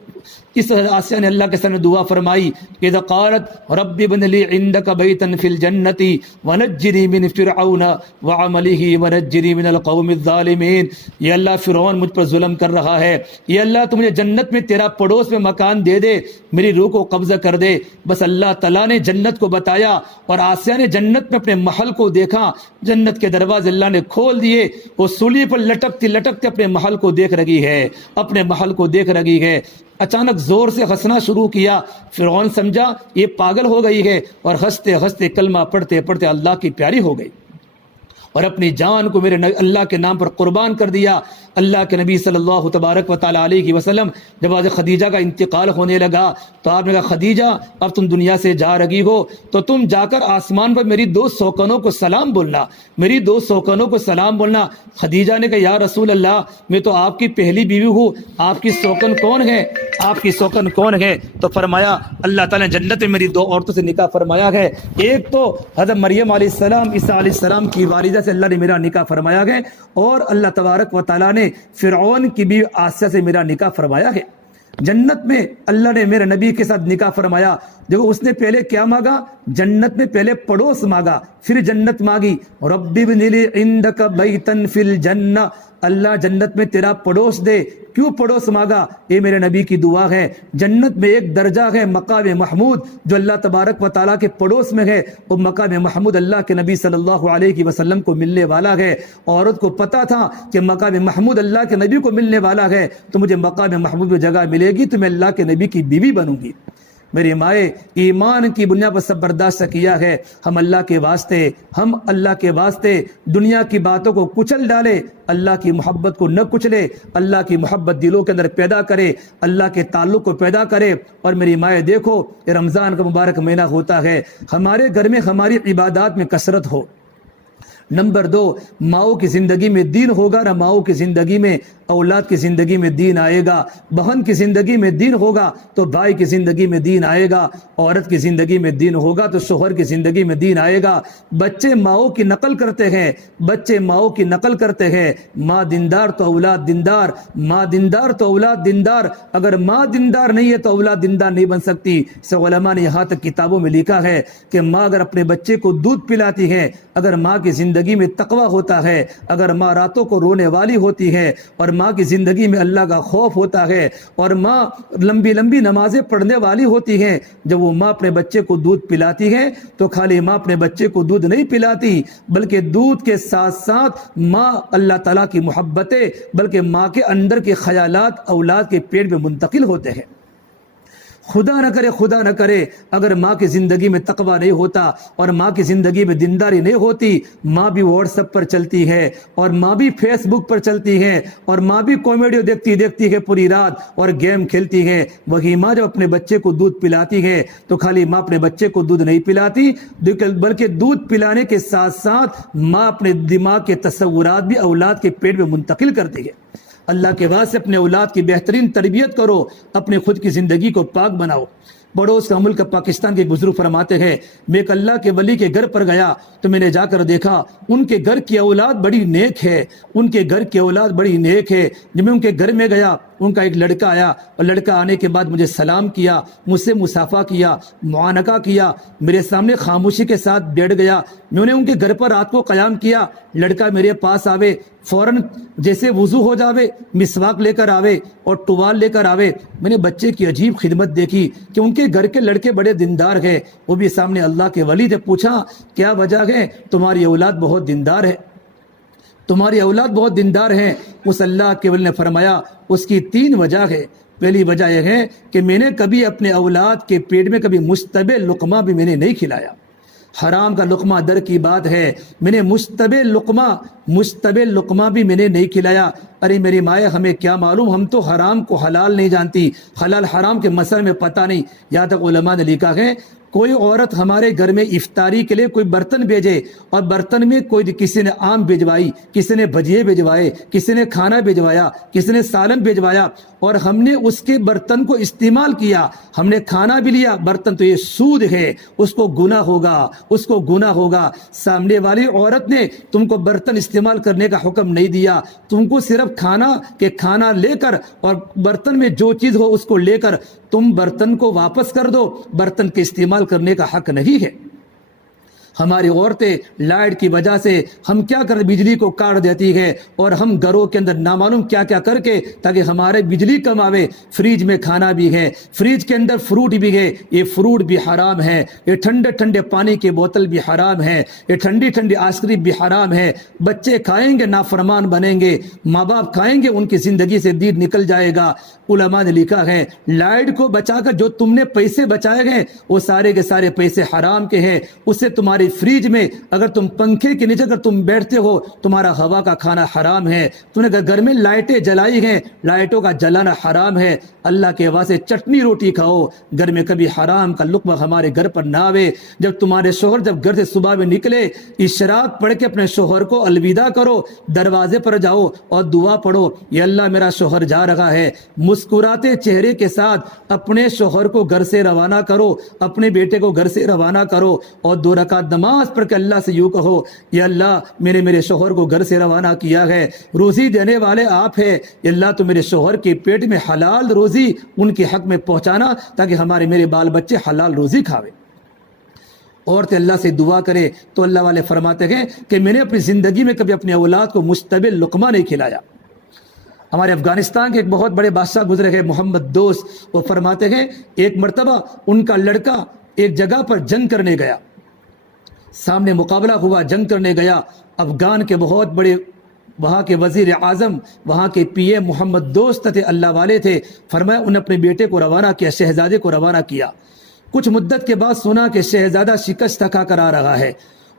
اس آسیہ نے اللہ کے سامنے دعا فرمائی کہ اذا قالت رب ابن لی عندک بیتا فی الجنت ونجنی من فرعون وعملہ ونجنی من القوم الظالمین۔ یہ اللہ فرعون مجھ پر ظلم کر رہا ہے، یہ اللہ تو مجھے جنت میں تیرا پڑوس میں مکان دے دے، میری روح کو قبضہ کر دے۔ بس اللہ تعالیٰ نے جنت کو بتایا، اور آسیہ نے جنت میں اپنے محل کو دیکھا، جنت کے دروازے اللہ نے کھول دیے، وہ سولی پر لٹکتے لٹکتے اپنے محل کو دیکھ رہی ہے، اپنے محل کو دیکھ رہی ہے۔ اچانک زور سے ہنسنا شروع کیا، فرعون سمجھا یہ پاگل ہو گئی ہے، اور ہنستے ہنستے کلمہ پڑھتے پڑھتے اللہ کی پیاری ہو گئی، اور اپنی جان کو میرے اللہ کے نام پر قربان کر دیا۔ اللہ کے نبی صلی اللہ تبارک و تعالیٰ علیہ وسلم جب آج خدیجہ کا انتقال ہونے لگا تو آپ نے کہا خدیجہ اب تم دنیا سے جا رہی ہو تو تم جا کر آسمان پر میری 2 سوکنوں کو سلام بولنا، میری 2 سوکنوں کو سلام بولنا۔ خدیجہ نے کہا یا رسول اللہ میں تو آپ کی پہلی بیوی ہوں، آپ کی سوکن کون ہے؟ آپ کی سوکن کون ہے؟ تو فرمایا اللہ تعالیٰ نے جنت میں میری 2 عورتوں سے نکاح فرمایا ہے، ایک تو حضرت مریم علیہ السلام، عیسیٰ علیہ السلام کی والدہ سے اللہ نے میرا نکاح فرمایا ہے، اور اللہ تبارک و تعالیٰ نے فرعون کی بیوی آسیہ سے میرا نکاح فرمایا ہے۔ جنت میں اللہ نے میرے نبی کے ساتھ نکاح فرمایا۔ دیکھو اس نے پہلے کیا مانگا؟ جنت میں پہلے پڑوس مانگا، پھر جنت مانگی۔ رب ابن لی عندک بیتا فی الجنہ، اللہ جنت میں تیرا پڑوس دے۔ کیوں پڑوس مانگا؟ یہ میرے نبی کی دعا ہے۔ جنت میں ایک درجہ ہے مقام محمود جو اللہ تبارک و تعالیٰ کے پڑوس میں ہے، وہ مقام محمود اللہ کے نبی صلی اللہ علیہ وسلم کو ملنے والا ہے۔ عورت کو پتا تھا کہ مقام محمود اللہ کے نبی کو ملنے والا ہے، تو مجھے مقام محمود میں جگہ ملے گی تو میں اللہ کے نبی کی بیوی بنوں گی۔ میری مائیں ایمان کی بنیاد پر سب برداشت کیا ہے۔ ہم اللہ کے واسطے دنیا کی باتوں کو کچل ڈالے، اللہ کی محبت کو نہ کچلے، اللہ کی محبت دلوں کے اندر پیدا کرے، اللہ کے تعلق کو پیدا کرے۔ اور میری مائیں دیکھو یہ رمضان کا مبارک مہینہ ہوتا ہے، ہمارے گھر میں ہماری عبادات میں کثرت ہو۔ نمبر 2، ماؤں کی زندگی میں دین ہوگا نہ ماؤں کی زندگی میں اولاد کی زندگی میں دین آئے گا، بہن کی زندگی میں دین ہوگا تو بھائی کی زندگی میں دین آئے گا، عورت کی زندگی میں دین ہوگا تو شوہر کی زندگی میں دین آئے گا۔ بچے ماؤں کی نقل کرتے ہیں، بچے ماؤں کی نقل کرتے ہیں، ماں دیندار تو اولاد دیندار، ماں دیندار تو اولاد دیندار، اگر ماں دیندار نہیں ہے تو اولاد دیندار نہیں بن سکتی۔ سو علماء نے یہاں تک کتابوں میں لکھا ہے کہ ماں اگر اپنے بچے کو دودھ پلاتی ہے، اگر ماں کی زندگی میں تقویٰ ہوتا ہے، اگر ماں راتوں کو رونے والی ہوتی ہے، اور ماں کی زندگی میں اللہ کا خوف ہوتا ہے، اور ماں لمبی لمبی نمازیں پڑھنے والی ہوتی ہے، جب وہ ماں اپنے بچے کو دودھ پلاتی ہے تو خالی ماں اپنے بچے کو دودھ نہیں پلاتی، بلکہ دودھ کے ساتھ ساتھ ماں اللہ تعالیٰ کی محبتیں، بلکہ ماں کے اندر کے خیالات اولاد کے پیٹ میں منتقل ہوتے ہیں۔ خدا نہ کرے اگر ماں کی زندگی میں تقوی نہیں ہوتا اور ماں کی زندگی میں دینداری نہیں ہوتی، ماں بھی واٹس ایپ پر چلتی ہے اور ماں بھی فیس بک پر چلتی ہے اور ماں بھی کامیڈی دیکھتی ہے پوری رات اور گیم کھیلتی ہے۔ وہی ماں جب اپنے بچے کو دودھ پلاتی ہے تو خالی ماں اپنے بچے کو دودھ نہیں پلاتی بلکہ دودھ پلانے کے ساتھ ساتھ ماں اپنے دماغ کے تصورات بھی اولاد کے پیٹ میں منتقل کرتی ہے۔ اللہ کے واسطے اپنے اولاد کی بہترین تربیت کرو، اپنے خود کی زندگی کو پاک بناؤ۔ پڑوس کا ملک پاکستان کے بزرگ فرماتے ہیں، میں ایک اللہ کے ولی کے گھر پر گیا تو میں نے جا کر دیکھا ان کے گھر کی اولاد بڑی نیک ہے، ان کے گھر کی اولاد بڑی نیک ہے۔ جب میں ان کے گھر میں گیا، ان کا ایک لڑکا آیا اور لڑکا آنے کے بعد مجھے سلام کیا، مجھ سے مصافحہ کیا، معانقہ کیا، میرے سامنے خاموشی کے ساتھ بیٹھ گیا۔ میں نے ان کے گھر پر رات کو قیام کیا، لڑکا میرے پاس آوے، فوراً جیسے وضو ہو جاوے مسواک لے کر آوے اور ٹوال لے کر آوے۔ میں نے بچے کی عجیب خدمت دیکھی کہ ان کے گھر کے لڑکے بڑے دیندار ہیں، وہ بھی سامنے اللہ کے ولی تھے۔ پوچھا کیا وجہ ہے؟ تمہاری اولاد بہت دیندار ہے، تمہاری اولاد بہت دیندار ہے۔ اس اللہ کے ولی نے فرمایا اس کی 3 وجہ ہے۔ پہلی وجہ یہ ہے کہ میں نے کبھی اپنے اولاد کے پیٹ میں کبھی مشتبہ لقمہ بھی میں نے نہیں کھلایا۔ حرام کا لقمہ در کی بات ہے، میں نے مشتبہ لقمہ بھی میں نے نہیں کھلایا۔ ارے میری مائیں، ہمیں کیا معلوم، ہم تو حرام کو حلال نہیں جانتی، حلال حرام کے مسئلے میں پتہ نہیں۔ یہاں تک علماء نے لکھا ہے کوئی عورت ہمارے گھر میں افطاری کے لیے کوئی برتن بھیجے اور برتن میں کسی نے آم بھیجوائی، کسی نے بھجیے بھیجوائے، کسی نے کھانا بھیجوایا، کسی نے سالن بھیجوایا اور ہم نے اس کے برتن کو استعمال کیا، ہم نے کھانا بھی لیا، برتن تو یہ سود ہے، اس کو گناہ ہوگا۔ سامنے والی عورت نے تم کو برتن استعمال کرنے کا حکم نہیں دیا، تم کو صرف کھانا لے کر اور برتن میں جو چیز ہو اس کو لے کر تم برتن کو واپس کر دو، برتن کے استعمال کرنے کا حق نہیں ہے۔ ہماری عورتیں لائٹ کی وجہ سے ہم کیا کر بجلی کو کاٹ دیتی ہے اور ہم گھروں کے اندر نامعلوم کیا کر کے تاکہ ہمارے بجلی کم آوے، فریج میں کھانا بھی ہے، فریج کے اندر فروٹ بھی ہے، یہ فروٹ بھی حرام ہے، یہ ٹھنڈے پانی کی بوتل بھی حرام ہے، یہ ٹھنڈی آئس کریم بھی حرام ہے۔ بچے کھائیں گے نافرمان بنیں گے، ماں باپ کھائیں گے ان کی زندگی سے دین نکل جائے گا۔ علماء نے لکھا ہے لائٹ کو بچا کر جو تم نے پیسے بچائے گئے وہ سارے کے سارے پیسے حرام کے ہیں۔ اس سے تمہاری فریج میں اگر تم پنکھے کے نیچے اگر تم بیٹھتے ہو تمہارا ہوا کا کھانا حرام ہے۔ تم نے گھر میں لائٹیں جلائی ہیں، لائٹوں کا جلانا حرام ہے۔ اللہ کے واسطے چٹنی روٹی کھاؤ، گھر میں کبھی حرام کا لقمہ ہمارے گھر پر نہ آوے۔ جب تمہارے شوہر جب گھر سے صبح میں نکلے اشراق پڑھ کے اپنے شوہر کو الوداع کرو، دروازے پر جاؤ اور دعا پڑھو، یا اللہ میرا شوہر جا رہا ہے، مسکراتے چہرے کے ساتھ اپنے شوہر کو گھر سے روانہ کرو، اپنے بیٹے کو گھر سے روانہ کرو اور 2 رکعت نماز پڑھ کے اللہ سے یوں کہو یا اللہ میرے شوہر کو گھر سے روانہ کیا ہے، روزی دینے والے آپ ہیں، یا اللہ تو میرے شوہر کے پیٹ میں حلال روزی ان کے حق میں پہنچانا تاکہ میرے بال بچے حلال روزی کھاوے۔ عورتیں اللہ سے دعا کرے تو اللہ والے فرماتے ہیں کہ میں نے اپنی زندگی میں کبھی اپنے اولاد کو مشتبہ لقمہ نہیں کھلایا۔ ہمارے افغانستان کے ایک بہت بڑے بادشاہ گزرے ہیں محمد دوست، وہ فرماتے ہیں ایک مرتبہ ان کا لڑکا ایک جگہ پر جنگ کرنے گیا، سامنے مقابلہ ہوا، جنگ کرنے گیا، افغان کے بہت بڑے وہاں کے وزیر اعظم، وہاں کے پی اے محمد دوست تھے، اللہ والے تھے، فرمایا انہیں اپنے بیٹے کو روانہ کیا، شہزادے کو روانہ کیا۔ کچھ مدت کے بعد سنا کہ شہزادہ شکست کھا کر آ رہا ہے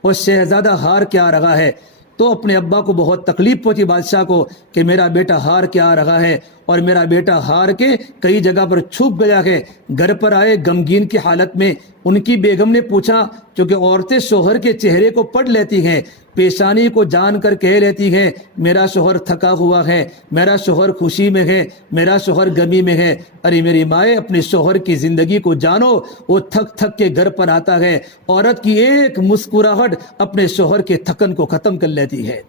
اور شہزادہ ہار کے آ رہا ہے، تو اپنے ابا کو بہت تکلیف پہنچی بادشاہ کو کہ میرا بیٹا ہار کے آ رہا ہے اور میرا بیٹا ہار کے کئی جگہ پر چھپ گیا ہے۔ گھر پر آئے غمگین کی حالت میں، ان کی بیگم نے پوچھا، چونکہ عورتیں شوہر کے چہرے کو پڑھ لیتی ہیں، پیشانی کو جان کر کہہ لیتی ہیں میرا شوہر تھکا ہوا ہے، میرا شوہر خوشی میں ہے، میرا شوہر غمی میں ہے۔ ارے میری مائیں، اپنے شوہر کی زندگی کو جانو، وہ تھک کے گھر پر آتا ہے، عورت کی ایک مسکراہٹ اپنے شوہر کے تھکن کو ختم کر لیتی ہے۔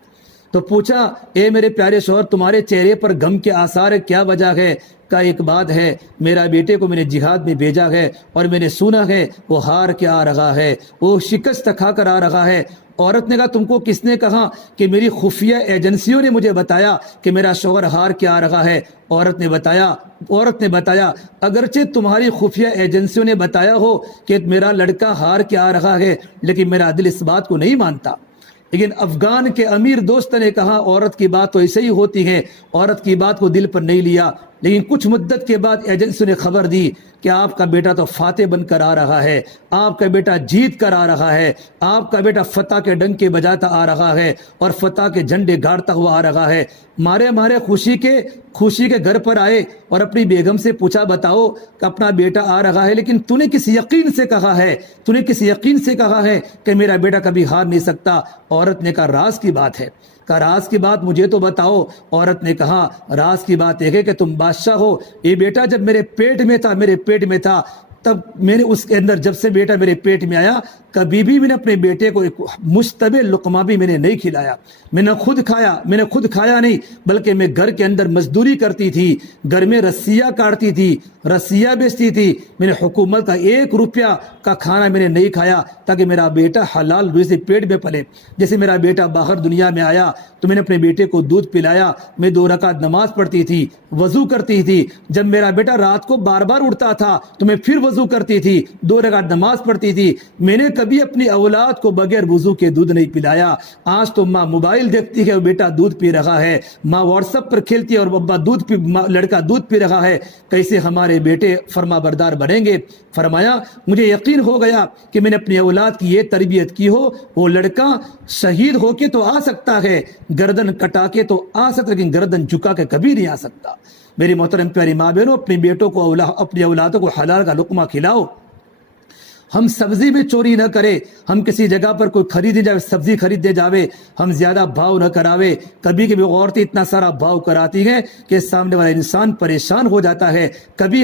تو پوچھا اے میرے پیارے شوہر تمہارے چہرے پر غم کے آثار ہے، کیا وجہ ہے؟ کا ایک بات ہے، میرا بیٹے کو میں نے جہاد میں بھیجا ہے اور میں نے سنا ہے وہ ہار کے آ رہا ہے، وہ شکست کھا کر آ رہا ہے۔ عورت نے کہا تم کو کس نے کہا؟ کہ میری خفیہ ایجنسیوں نے مجھے بتایا کہ میرا شوہر ہار کے آ رہا ہے۔ عورت نے بتایا اگرچہ تمہاری خفیہ ایجنسیوں نے بتایا ہو کہ میرا لڑکا ہار کے آ رہا ہے، لیکن میرا دل اس بات کو نہیں مانتا۔ لیکن افغان کے امیر دوست نے کہا عورت کی بات تو ایسے ہی ہوتی ہے، عورت کی بات کو دل پر نہیں لیا، لیکن کچھ مدت کے بعد ایجنسی نے خبر دی کہ آپ کا بیٹا تو فاتح بن کر آ رہا ہے، آپ کا بیٹا جیت کر آ رہا ہے، آپ کا بیٹا فتح کے ڈنکے بجاتا آ رہا ہے اور فتح کے جھنڈے گاڑتا ہوا آ رہا ہے۔ مارے خوشی کے گھر پر آئے اور اپنی بیگم سے پوچھا بتاؤ کہ اپنا بیٹا آ رہا ہے، لیکن تو نے کس یقین سے کہا ہے کہ میرا بیٹا کبھی ہار نہیں سکتا؟ عورت نے کہا راز کی بات ہے، کہا راز کی بات مجھے تو بتاؤ۔ عورت نے کہا راز کی بات یہ ہے کہ تم بادشاہ ہو، یہ بیٹا جب میرے پیٹ میں تھا تب میں نے اس کے اندر، جب سے بیٹا میرے پیٹ میں آیا کبھی بھی میں نے اپنے بیٹے کو ایک مشتبہ لقمہ بھی میں نے نہیں کھلایا، میں نے خود کھایا نہیں، بلکہ میں گھر کے اندر مزدوری کرتی تھی، گھر میں رسیاں کاٹتی تھی، رسیاں بیچتی تھی، میں نے حکومت کا 1 روپیہ کا کھانا میں نے نہیں کھایا تاکہ میرا بیٹا حلال روزی سے پیٹ میں پلے۔ جیسے میرا بیٹا باہر دنیا میں آیا تو میں نے اپنے بیٹے کو دودھ پلایا، میں 2 رکعت نماز پڑھتی تھی، وضو کرتی تھی، جب میرا بیٹا رات کو بار بار اٹھتا تھا تو میں پھر وضو کرتی تھی، 2 رکعت نماز پڑھتی تھی۔ میں نے کبھی اپنی اولاد کو بغیر وضو کے دودھ نہیں پلایا۔ آج تو ماں موبائل دیکھتی ہے، بیٹا دودھ پی رہا ہے، ماں واٹس ایپ پر کھیلتی ہے اور ابا لڑکا دودھ پی رہا ہے، کیسے ہمارے بیٹے فرما بردار بنیں گے؟ فرمایا مجھے یقین ہو گیا کہ میں نے اپنی اولاد کی یہ تربیت کی ہو، وہ لڑکا شہید ہو کے تو آ سکتا ہے، گردن کٹا کے تو آ سکتا، لیکن گردن جھکا کے کبھی نہیں آ سکتا۔ میری محترم پیاری ماں بہنوں، اپنے بیٹوں کو اپنی اولادوں کو حلال کا لقمہ کھلاؤ۔ ہم سبزی میں چوری نہ کرے، ہم کسی جگہ پر کوئی خریدے جاوے، سبزی خریدے جاوے، ہم زیادہ بھاؤ نہ کراوے۔ کبھی کبھی عورتیں اتنا سارا بھاؤ کراتی ہیں کہ سامنے والا انسان پریشان ہو جاتا ہے۔ کبھی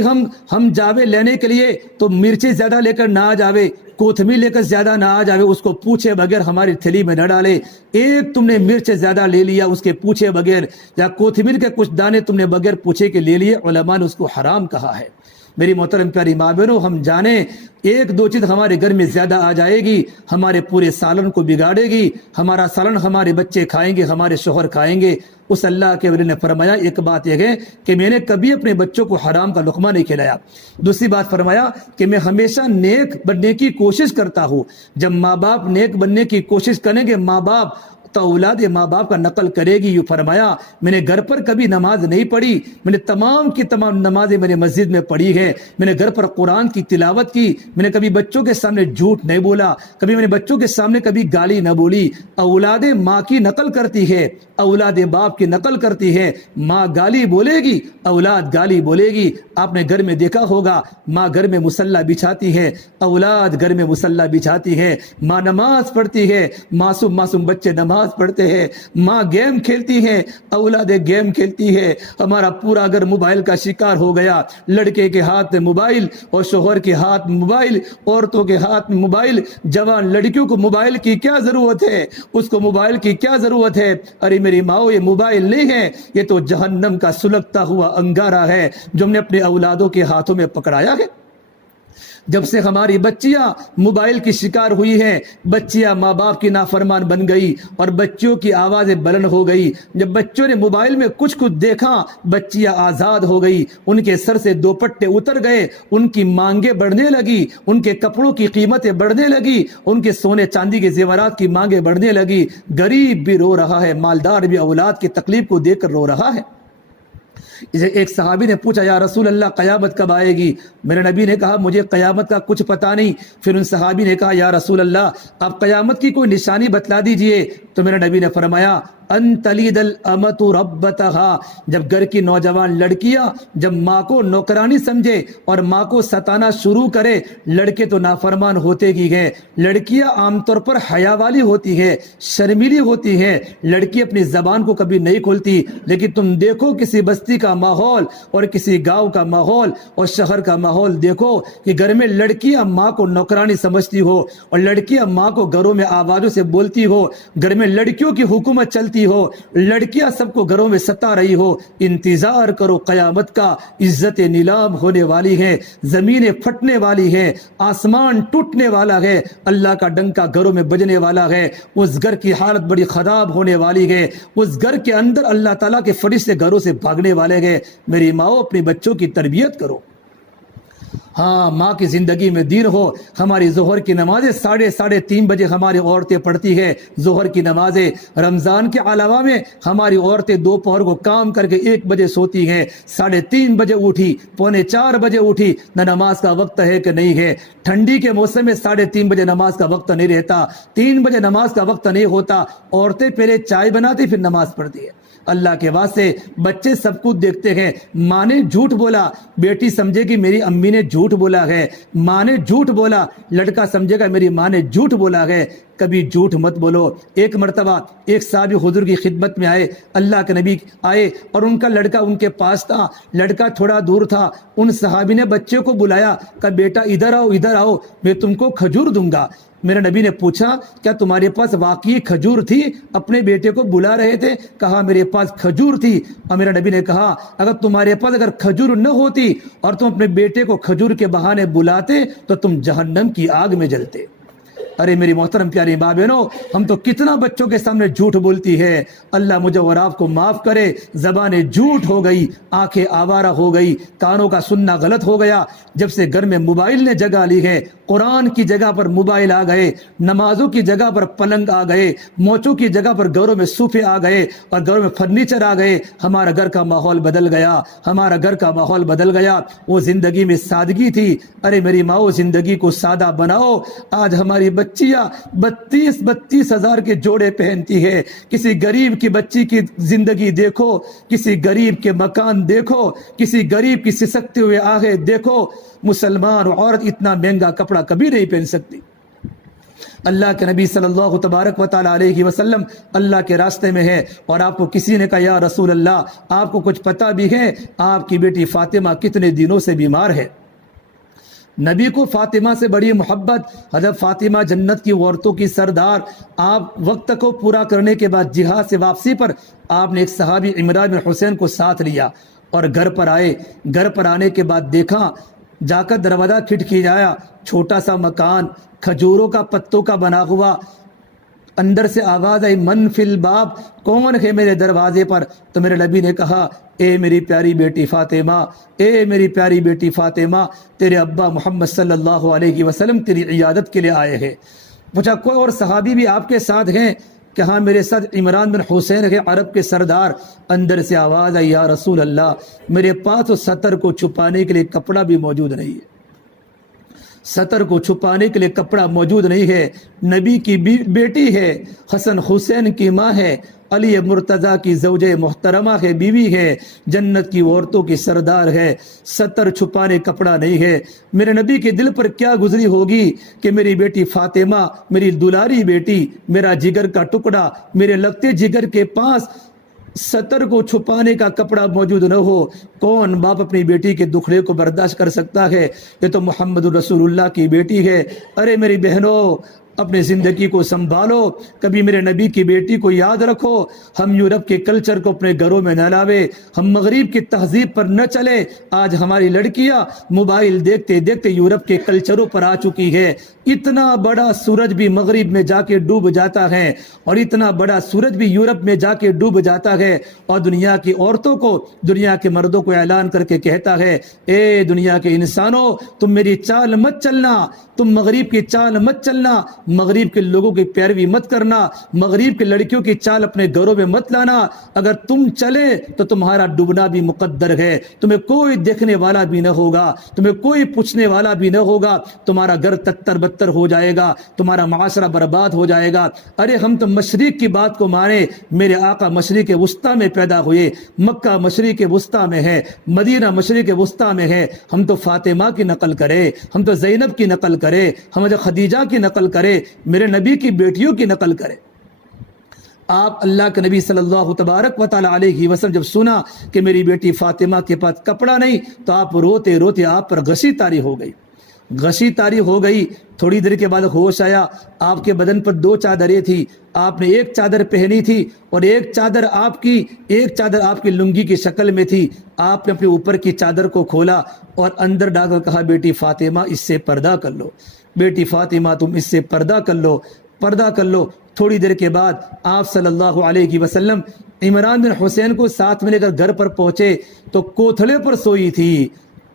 ہم جاوے لینے کے لیے تو مرچیں زیادہ لے کر نہ آ جاوے، کوتمیر لے کر زیادہ نہ آ جاوے، اس کو پوچھے بغیر ہماری تھیلی میں نہ ڈالے۔ ایک تم نے مرچ زیادہ لے لیا اس کے پوچھے بغیر، یا کوتمیر کے کچھ دانے تم نے بغیر پوچھے کے لے لیے، علماء نے اس کو حرام کہا ہے۔ میری محترم پیاری ماں بہنوں، ہم جانیں 1-2 چیز ہمارے گھر میں زیادہ آ جائے گی، ہمارے پورے سالن کو بگاڑے گی۔ ہمارا سالن ہمارے بچے کھائیں گے، ہمارے شوہر کھائیں گے۔ اس اللہ کے ولی نے فرمایا ایک بات یہ ہے کہ میں نے کبھی اپنے بچوں کو حرام کا لقمہ نہیں کھلایا۔ دوسری بات فرمایا کہ میں ہمیشہ نیک بننے کی کوشش کرتا ہوں۔ جب ماں باپ نیک بننے کی کوشش کریں گے، ماں باپ تو اولاد ماں باپ کا نقل کرے گی۔ یہ فرمایا میں نے گھر پر کبھی نماز نہیں پڑھی، میں نے تمام کی تمام نمازیں میں نے مسجد میں پڑھی ہے، میں نے گھر پر قرآن کی تلاوت کی، میں نے کبھی بچوں کے سامنے جھوٹ نہیں بولا، کبھی میں نے بچوں کے سامنے کبھی گالی نہ بولی۔ اولاد ماں کی نقل کرتی ہے، اولاد باپ کی نقل کرتی ہے۔ ماں گالی بولے گی، اولاد گالی بولے گی۔ آپ نے گھر میں دیکھا ہوگا، ماں گھر میں مصلی بچھاتی ہے، اولاد گھر میں مصلی بچھاتی ہے۔ ماں نماز پڑھتی ہے، معصوم بچے نماز پڑھتے ہیں۔ ماں گیم کھیلتی ہے، اولاد گیم کھیلتی ہے۔ ہمارا پورا گھر موبائل کا شکار ہو گیا، لڑکے کے ہاتھ میں موبائل اور شوہر کے ہاتھ میں موبائل، عورتوں کے ہاتھ میں موبائل۔ جوان لڑکیوں کو موبائل کی کیا ضرورت ہے؟ اس کو موبائل کی کیا ضرورت ہے؟ ارے میری ماں، یہ موبائل نہیں ہے، یہ تو جہنم کا سلگتا ہوا انگارہ ہے جو ہم نے اپنے اولادوں کے ہاتھوں میں پکڑایا ہے۔ جب سے ہماری بچیاں موبائل کی شکار ہوئی ہیں، بچیاں ماں باپ کی نافرمان بن گئی اور بچیوں کی آوازیں بلند ہو گئی۔ جب بچوں نے موبائل میں کچھ دیکھا، بچیاں آزاد ہو گئی، ان کے سر سے دوپٹے اتر گئے، ان کی مانگیں بڑھنے لگی، ان کے کپڑوں کی قیمتیں بڑھنے لگی، ان کے سونے چاندی کے زیورات کی مانگیں بڑھنے لگی۔ غریب بھی رو رہا ہے، مالدار بھی اولاد کی تکلیف کو دیکھ کر رو رہا ہے۔ ایک صحابی نے پوچھا یا رسول اللہ قیامت کب آئے گی؟ میرے نبی نے کہا مجھے قیامت کا کچھ پتا نہیں۔ پھر ان صحابی نے کہا یا رسول اللہ آپ قیامت کی کوئی نشانی بتلا دیجئے۔ تو میرے نبی نے فرمایا ان تلید الامۃ ربتہا، جب گھر کی نوجوان لڑکیاں جب ماں کو نوکرانی سمجھے اور ماں کو ستانا شروع کرے، لڑکے تو نافرمان ہوتے ہی گئے، لڑکیاں عام طور پر حیا والی ہوتی ہے، شرمیلی ہوتی ہیں، لڑکی اپنی زبان کو کبھی نہیں کھولتی۔ لیکن تم دیکھو کسی بستی کا ماحول اور کسی گاؤں کا ماحول اور شہر کا ماحول دیکھو کہ گھر میں لڑکیاں ماں کو نوکرانی سمجھتی ہو اور لڑکیاں ماں کو گھروں میں آوازوں سے بولتی ہو، گھر میں لڑکیوں کی حکومت چلتی ہو، لڑکیاں سب کو گھروں میں ستا رہی ہو۔ انتظار کرو قیامت کا، عزت نیلام ہونے والی ہے، زمینیں پھٹنے والی ہے، آسمان ٹوٹنے والا ہے، اللہ کا ڈنکا گھروں میں بجنے والا ہے، اس گھر کی حالت بڑی خراب ہونے والی ہے، اس گھر کے اندر اللہ تعالیٰ کے فرشتے گھروں سے بھاگنے والے ہیں۔ میری ماؤں اپنے بچوں کی تربیت کرو۔ ہاں ماں کی زندگی میں دین ہو. ہماری ظہر کی نمازیں 3:30 بجے ہماری عورتیں پڑھتی ہے. ظہر کی نمازیں رمضان کے علاوہ میں ہماری عورتیں دوپہر کو کام کر کے 1 بجے سوتی ہیں. 3:30 بجے اٹھی, 3:45 بجے اٹھی, نہ نماز کا وقت ہے کہ نہیں ہے. ٹھنڈی کے موسم میں 3:30 بجے نماز کا وقت نہیں رہتا, 3 بجے نماز کا وقت نہیں ہوتا. عورتیں پہلے چائے بناتی پھر نماز پڑھتی ہے. اللہ کے واسطے بچے سب کچھ دیکھتے ہیں. ماں نے جھوٹ بولا, بیٹی سمجھے کہ میری امی نے جھوٹ بولا ہے. ماں نے جھوٹ بولا, لڑکا سمجھے گا میری ماں نے جھوٹ بولا ہے. کبھی جھوٹ مت بولو. ایک مرتبہ ایک صحابی حضور کی خدمت میں آئے, اللہ کے نبی آئے اور ان کا لڑکا ان کے پاس تھا. لڑکا تھوڑا دور تھا. ان صحابی نے بچے کو بلایا, کہا بیٹا ادھر آؤ, ادھر آؤ, میں تم کو کھجور دوں گا. میرے نبی نے پوچھا کیا تمہارے پاس واقعی کھجور تھی؟ اپنے بیٹے کو بلا رہے تھے. کہا میرے پاس کھجور تھی. اور میرے نبی نے کہا اگر تمہارے پاس اگر کھجور نہ ہوتی اور تم اپنے بیٹے کو کھجور کے بہانے بلاتے تو تم جہنم کی آگ میں جلتے. ارے میری محترم پیاری ماں بہنوں, ہم تو کتنا بچوں کے سامنے جھوٹ بولتی ہے. اللہ مجھے اور آپ کو معاف کرے. زبانیں جھوٹ ہو گئی, آنکھیں آوارہ ہو گئی, کانوں کا سننا غلط ہو گیا. جب سے گھر میں موبائل نے جگہ لی ہے, قرآن کی جگہ پر موبائل آ گئے, نمازوں کی جگہ پر پلنگ آ گئے, موچوں کی جگہ پر گھروں میں صوفے آ گئے اور گھروں میں فرنیچر آ گئے, ہمارا گھر کا ماحول بدل گیا. ہمارا گھر کا ماحول بدل گیا. وہ زندگی میں سادگی تھی. ارے میری ماں, زندگی کو سادہ بناؤ. آج ہماری بچیاں 32 ہزار کے جوڑے پہنتی ہے. کسی غریب کی بچی کی زندگی دیکھو, کسی غریب کے مکان دیکھو, کسی غریب کی سسکتے ہوئے آنکھیں دیکھو. مسلمان عورت اتنا مہنگا کپڑا کبھی نہیں پہن سکتی. اللہ کے نبی صلی اللہ تبارک و تعالی علیہ وسلم اللہ کے راستے میں ہے اور آپ کو کسی نے کہا یا رسول اللہ آپ کو کچھ پتہ بھی ہے آپ کی بیٹی فاطمہ کتنے دنوں سے بیمار ہے؟ نبی کو فاطمہ سے بڑی محبت. حضرت فاطمہ جنت کی عورتوں کی سردار. آپ وقت کو پورا کرنے کے بعد جہاد سے واپسی پر آپ نے ایک صحابی عمران بن حسین کو ساتھ لیا اور گھر پر آئے. گھر پر آنے کے بعد دیکھا, جا کر دروازہ کھٹکھٹایا, چھوٹا سا مکان کھجوروں کا پتوں کا بنا ہوا. اندر سے آواز آئی من فی الباب, کون ہے میرے دروازے پر؟ تو میرے نبی نے کہا اے میری پیاری بیٹی فاطمہ, اے میری پیاری بیٹی فاطمہ, تیرے ابا محمد صلی اللہ علیہ وسلم تیری عیادت کے لیے آئے ہیں. پوچھا کوئی اور صحابی بھی آپ کے ساتھ ہیں؟ کہ ہاں میرے ساتھ عمران بن حسین ہے, عرب کے سردار. اندر سے آواز آئی یا رسول اللہ میرے پاس تو سطر کو چھپانے کے لیے کپڑا بھی موجود نہیں ہے. سطر کو چھپانے کے لیے کپڑا موجود نہیں ہے. نبی کی بیٹی ہے, حسن حسین کی ماں ہے, علی مرتضیٰ کی زوجہ محترمہ ہے, بیوی ہے, جنت کی عورتوں کی سردار ہے. سطر چھپانے کپڑا نہیں ہے. میرے نبی کے دل پر کیا گزری ہوگی کہ میری بیٹی فاطمہ, میری دلاری بیٹی, میرا جگر کا ٹکڑا, میرے لگتے جگر کے پاس سطر کو چھپانے کا کپڑا موجود نہ ہو. کون باپ اپنی بیٹی کے دکھڑے کو برداشت کر سکتا ہے؟ یہ تو محمد رسول اللہ کی بیٹی ہے. ارے میری بہنوں, اپنے زندگی کو سنبھالو. کبھی میرے نبی کی بیٹی کو یاد رکھو. ہم یورپ کے کلچر کو اپنے گھروں میں نہ لاوے, ہم مغرب کی تہذیب پر نہ چلے. آج ہماری لڑکیاں موبائل دیکھتے دیکھتے یورپ کے کلچروں پر آ چکی ہے. اتنا بڑا سورج بھی مغرب میں جا کے ڈوب جاتا ہے اور اتنا بڑا سورج بھی یورپ میں جا کے ڈوب جاتا ہے. اور دنیا کی عورتوں کو, دنیا کے مردوں کو اعلان کر کے کہتا ہے اے دنیا کے انسانوں, تم میری چال مت چلنا, تم مغرب کی چال مت چلنا, مغرب کے لوگوں کی پیروی مت کرنا, مغرب کی لڑکیوں کی چال اپنے گھروں میں مت لانا. اگر تم چلے تو تمہارا ڈوبنا بھی مقدر ہے. تمہیں کوئی دیکھنے والا بھی نہ ہوگا, تمہیں کوئی پوچھنے والا بھی نہ ہوگا. تمہارا گھر تتر بتر ہو جائے گا, تمہارا معاشرہ برباد ہو جائے گا. ارے ہم تو مشرق کی بات کو مانے. میرے آقا مشرق وسطیٰ میں پیدا ہوئے, مکہ مشرق وسطیٰ میں ہے, مدینہ مشرق وسطیٰ میں ہے. ہم تو فاطمہ کی نقل کرے, ہم تو زینب کی نقل کرے, ہم تو خدیجہ کی نقل کرے, میرے نبی کی بیٹیوں کی نقل کرے. آپ اللہ کے نبی صلی اللہ تبارک و تعالی علیہ وسلم جب سنا کہ میری بیٹی فاطمہ کے پاس کپڑا نہیں تو آپ روتے روتے آپ پر غشی طاری ہو گئی, غشی طاری ہو گئی. تھوڑی دیر کے بعد ہوش آیا. آپ کے بدن پر 2 چادریں تھی. آپ نے ایک چادر پہنی تھی اور ایک چادر آپ کی لنگی کی شکل میں تھی. آپ نے اپنے اوپر کی چادر کو کھولا اور اندر ڈال کر کہا بیٹی فاطمہ اس سے پردہ کر لو, بیٹی فاطمہ تم اس سے پردہ کر لو, پردہ کر لو. تھوڑی دیر کے بعد آپ صلی اللہ علیہ وسلم عمران بن حسین کو ساتھ میں لے کر گھر پر پہنچے تو کوتھڑے پر سوئی تھی,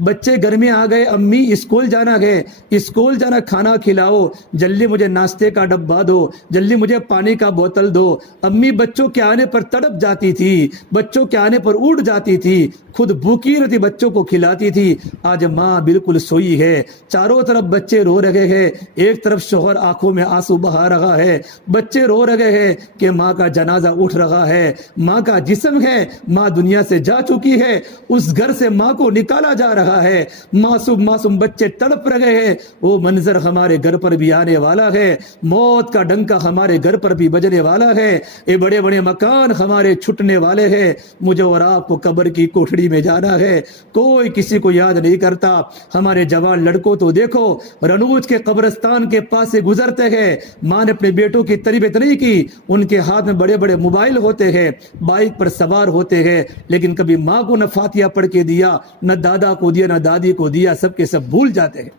بچے گھر میں آ گئے، امی اسکول جانا ہے، اسکول جانا، کھانا کھلاؤ، جلدی مجھے ناشتے کا ڈبہ دو، جلدی مجھے پانی کا بوتل دو۔ امی بچوں کے آنے پر تڑپ جاتی تھی، بچوں کے آنے پر اٹھ جاتی تھی، خود بھوکی رہتی بچوں کو کھلاتی تھی۔ آج ماں بالکل سوئی ہے، چاروں طرف بچے رو رہے ہیں، ایک طرف شوہر آنکھوں میں آنسو بہا رہا ہے، بچے رو رہے ہیں کہ ماں کا جنازہ اٹھ رہا ہے، ماں کا جسم ہے، ماں دنیا سے جا چکی ہے، اس گھر سے ماں کو نکالا جا رہا ہے، معصوم معصوم بچے تڑپ رہے ہیں۔ وہ منظر ہمارے گھر پر بھی آنے والا ہے، موت کا ڈنکا ہمارے گھر پر بھی بجنے والا ہے، یہ بڑے بڑے مکان ہمارے چھٹنے والے ہیں، مجھے اور آپ کو قبر کی کوٹھڑی میں جانا ہے، کوئی کسی کو یاد نہیں کرتا۔ ہمارے جوان لڑکوں تو دیکھو رنوج کے قبرستان کے پاس سے گزرتے ہیں، ماں نے اپنے بیٹوں کی تربیت نہیں کی، ان کے ہاتھ میں بڑے بڑے موبائل ہوتے ہیں، بائک پر سوار ہوتے ہیں، لیکن کبھی ماں کو نہ فاتحہ پڑھ کے دیا، نہ دادا کو دیا، نہ دادی کو دیا، سب کے سب بھول جاتے ہیں۔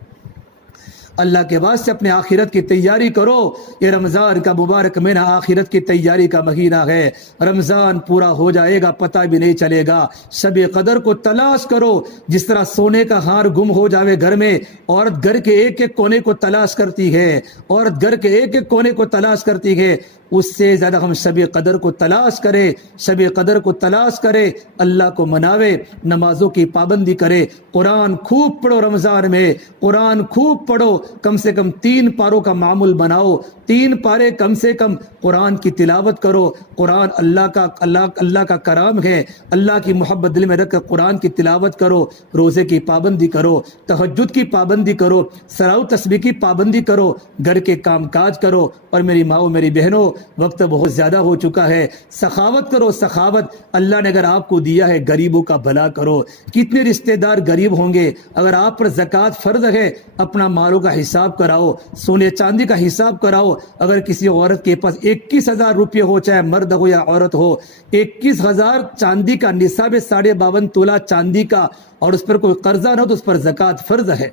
اللہ کے واسطے اپنے آخرت کی تیاری کرو، یہ رمضان کا مبارک مہینہ آخرت کی تیاری کا مہینہ ہے، رمضان پورا ہو جائے گا پتہ بھی نہیں چلے گا۔ شب قدر کو تلاش کرو، جس طرح سونے کا ہار گم ہو جاوے گھر میں، عورت گھر کے ایک ایک کونے کو تلاش کرتی ہے، عورت گھر کے ایک ایک کونے کو تلاش کرتی ہے، اس سے زیادہ ہم شب قدر کو تلاش کرے، شب قدر کو تلاش کرے، اللہ کو مناوے، نمازوں کی پابندی کرے، قرآن خوب پڑھو، رمضان میں قرآن خوب پڑھو، کم سے کم 3 پاروں کا معمول بناؤ، 3 پارے کم سے کم قرآن کی تلاوت کرو۔ قرآن اللہ کا کرام ہے، اللہ کی محبت دل میں رکھ کر قرآن کی تلاوت کرو، روزے کی پابندی کرو، تہجد کی پابندی کرو، سراؤ تسبیح کی پابندی کرو، گھر کے کام کاج کرو۔ اور میری ماؤں میری بہنوں، وقت بہت زیادہ ہو چکا ہے، سخاوت کرو، سخاوت اللہ نے اگر آپ کو دیا ہے، غریبوں کا بھلا کرو۔ کتنے رشتہ دار غریب ہوں گے، اگر آپ پر زکوٰۃ فرض ہے، اپنا مالوں کا حساب کراؤ، سونے چاندی کا حساب کراؤ۔ اگر کسی عورت کے پاس 21,000 روپے ہو، چاہے مرد ہو یا عورت ہو، 21,000 چاندی کا نصاب 52.5 تولہ چاندی کا، اور اس پر کوئی قرضہ نہ ہو تو اس پر زکوٰۃ فرض ہے۔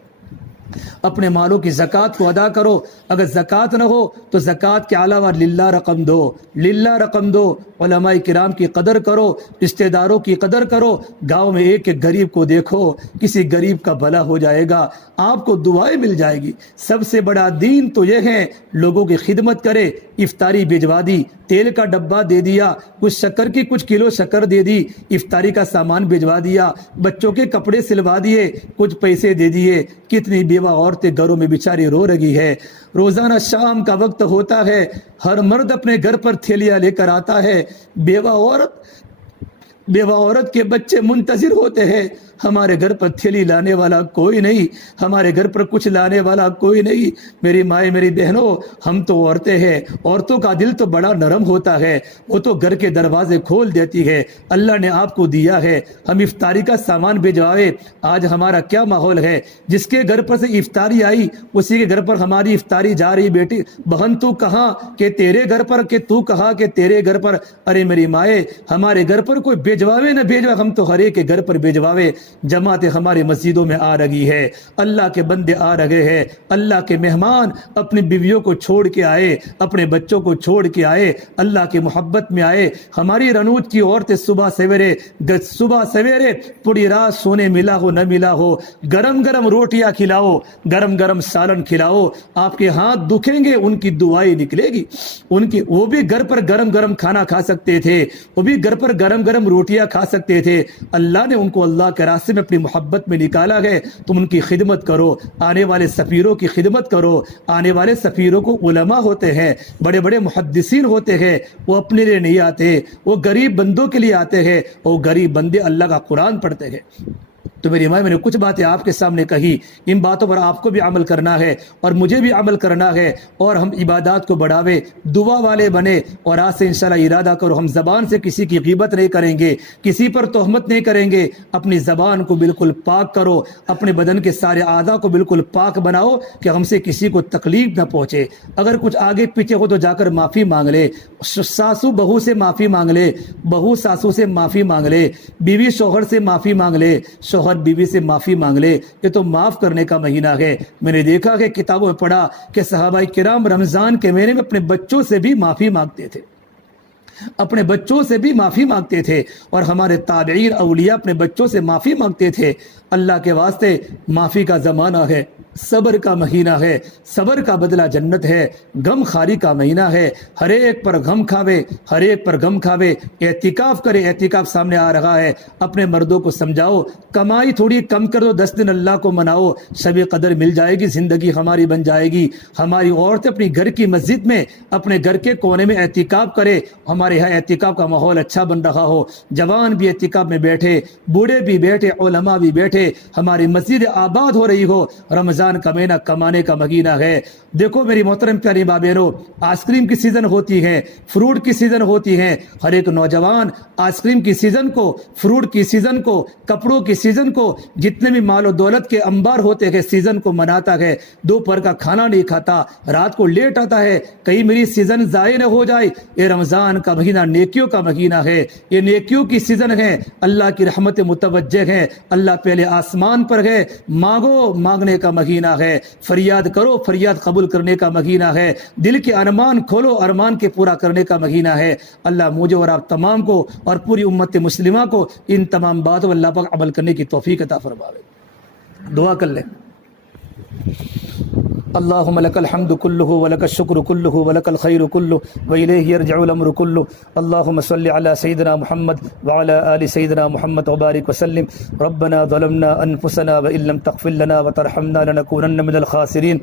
اپنے مالوں کی زکوٰۃ کو ادا کرو، اگر زکوٰۃ نہ ہو تو زکوٰۃ کے علاوہ للہ رقم دو، للہ رقم دو، علماء کرام کی قدر کرو، رشتہ داروں کی قدر کرو، گاؤں میں ایک ایک غریب کو دیکھو، کسی غریب کا بھلا ہو جائے گا، آپ کو دعائیں مل جائے گی۔ سب سے بڑا دین تو یہ ہے، لوگوں کی خدمت کرے، افطاری بھجوا دی، تیل کا ڈبہ دے دیا، کچھ شکر کی کچھ کلو شکر دے دی، افطاری کا سامان بھجوا دیا، بچوں کے کپڑے سلوا دیے، کچھ پیسے دے دیے۔ کتنی بیوہ عورتیں گھروں میں بیچاری رو رہی ہے، روزانہ شام کا وقت ہوتا ہے، ہر مرد اپنے گھر پر تھیلیاں لے کر آتا ہے، بیوہ عورت کے بچے منتظر ہوتے ہیں، ہمارے گھر پر تھیلی لانے والا کوئی نہیں، ہمارے گھر پر کچھ لانے والا کوئی نہیں۔ میری مائیں میری بہنوں، ہم تو عورتیں ہیں، عورتوں کا دل تو بڑا نرم ہوتا ہے، وہ تو گھر کے دروازے کھول دیتی ہے، اللہ نے آپ کو دیا ہے، ہم افطاری کا سامان بھجوائے۔ آج ہمارا کیا ماحول ہے، جس کے گھر پر سے افطاری آئی اسی کے گھر پر ہماری افطاری جا رہی، بیٹی بہن تو کہاں کہ تیرے گھر پر، کہ تو کہا کہ تیرے گھر پر۔ ارے میری مائیں، ہمارے گھر پر کوئی بھجواوے نہ بھیجوائے، ہم تو ہر ایک کے گھر پر بھجواوے۔ جماعتیں ہماری مسجدوں میں آ رہی ہے، اللہ کے بندے آ رہے ہیں، اللہ کے مہمان اپنی بیویوں کو چھوڑ کے آئے، اپنے بچوں کو چھوڑ کے آئے، اللہ کی محبت میں آئے۔ ہماری رنوج کی عورتیں صبح سویرے پوری رات سونے ملا ہو نہ ملا ہو، گرم گرم روٹیاں کھلاؤ، گرم گرم سالن کھلاؤ، آپ کے ہاتھ دکھیں گے، ان کی دعائیں نکلے گی، وہ بھی گھر پر گرم گرم کھانا کھا سکتے تھے، وہ بھی گھر پر گرم گرم روٹیاں کھا سکتے تھے۔ اللہ نے ان کو اللہ کے راستے میں اپنی محبت میں نکالا ہے، تم ان کی خدمت کرو، آنے والے سفیروں کی خدمت کرو۔ آنے والے سفیروں کو علماء ہوتے ہیں، بڑے بڑے محدثین ہوتے ہیں، وہ اپنے لیے نہیں آتے، وہ غریب بندوں کے لیے آتے ہیں، وہ غریب بندے اللہ کا قرآن پڑھتے ہیں۔ تو میری ماں، میں نے کچھ باتیں آپ کے سامنے کہی، ان باتوں پر آپ کو بھی عمل کرنا ہے اور مجھے بھی عمل کرنا ہے، اور ہم عبادات کو بڑھاوے، دعا والے بنے، اور آج سے انشاءاللہ ارادہ کرو ہم زبان سے کسی کی غیبت نہیں کریں گے، کسی پر تہمت نہیں کریں گے، اپنی زبان کو بالکل پاک کرو، اپنے بدن کے سارے اعضاء کو بالکل پاک بناؤ کہ ہم سے کسی کو تکلیف نہ پہنچے۔ اگر کچھ آگے پیچھے ہو تو جا کر معافی مانگ لے، ساسو بہو سے معافی مانگ لے، بہو ساسو سے معافی مانگ لے، بیوی شوہر سے معافی مانگ لے، شوہر بیوی سے معافی مانگ لے، یہ تو معاف کرنے کا مہینہ ہے۔ میں نے دیکھا کہ کتابوں میں پڑھا کہ صحابہ کرام رمضان کے مہینے میں اپنے بچوں سے بھی معافی مانگتے تھے، اپنے بچوں سے بھی معافی مانگتے تھے، اور ہمارے تابعین اولیاء اپنے بچوں سے معافی مانگتے تھے۔ اللہ کے واسطے معافی کا زمانہ ہے، صبر کا مہینہ ہے، صبر کا بدلہ جنت ہے، غم خاری کا مہینہ ہے، ہر ایک پر غم کھاوے، ہر ایک پر غم کھاوے، اعتکاف کرے، اعتکاف سامنے آ رہا ہے، اپنے مردوں کو سمجھاؤ، کمائی تھوڑی کم کر دو، 10 دن اللہ کو مناؤ، شب قدر مل جائے گی، زندگی ہماری بن جائے گی۔ ہماری عورتیں اپنی گھر کی مسجد میں، اپنے گھر کے کونے میں اعتکاف کرے، ہمارے یہاں اعتکاف کا ماحول اچھا بن رہا ہو، جوان بھی اعتکاف میں بیٹھے، بوڑھے بھی بیٹھے، علماء بھی بیٹھے، ہماری مسجد آباد ہو رہی ہو۔ رمضان کا مہینہ کمانے کا مہینہ ہے۔ دیکھو میری محترم پیاری ماں بہنوں، آئس کریم کی سیزن ہوتی ہے، فروٹ کی سیزن ہوتی ہے، ہر ایک نوجوان آئس کریم کی سیزن کو، فروٹ کی سیزن کو، کپڑوں کی سیزن کو، جتنے بھی مال و دولت کے انبار ہوتے ہیں سیزن کو مناتا ہے، دوپہر کا کھانا نہیں کھاتا، رات کو لیٹ آتا ہے، کہیں میری سیزن ضائع نہ ہو جائے۔ یہ رمضان کا مہینہ نیکیوں کا مہینہ ہے، یہ نیکیوں کی سیزن ہے، اللہ کی رحمت متوجہ ہے، اللہ پہلے آسمان پر ہے، مانگو، مانگنے کا مہینہ ہے، فریاد کرو، فریاد قبول کرنے کا مہینہ ہے، دل کے ارمان کھولو، ارمان کے پورا کرنے کا مہینہ ہے۔ اللہ مجھے اور آپ تمام کو اور پوری امت مسلمہ کو ان تمام باتوں اللہ پاک عمل کرنے کی توفیق عطا فرمائے۔ دعا کر لیں۔ اللهم لك الحمد كله ولك الشكر كله ولك الخير كله وإليه يرجع الأمر كله اللهم صل على سيدنا محمد وعلى آل سيدنا محمد وبارك وسلم ربنا ظلمنا أنفسنا وإن لم تغفر لنا وترحمنا لنكونن من الخاسرين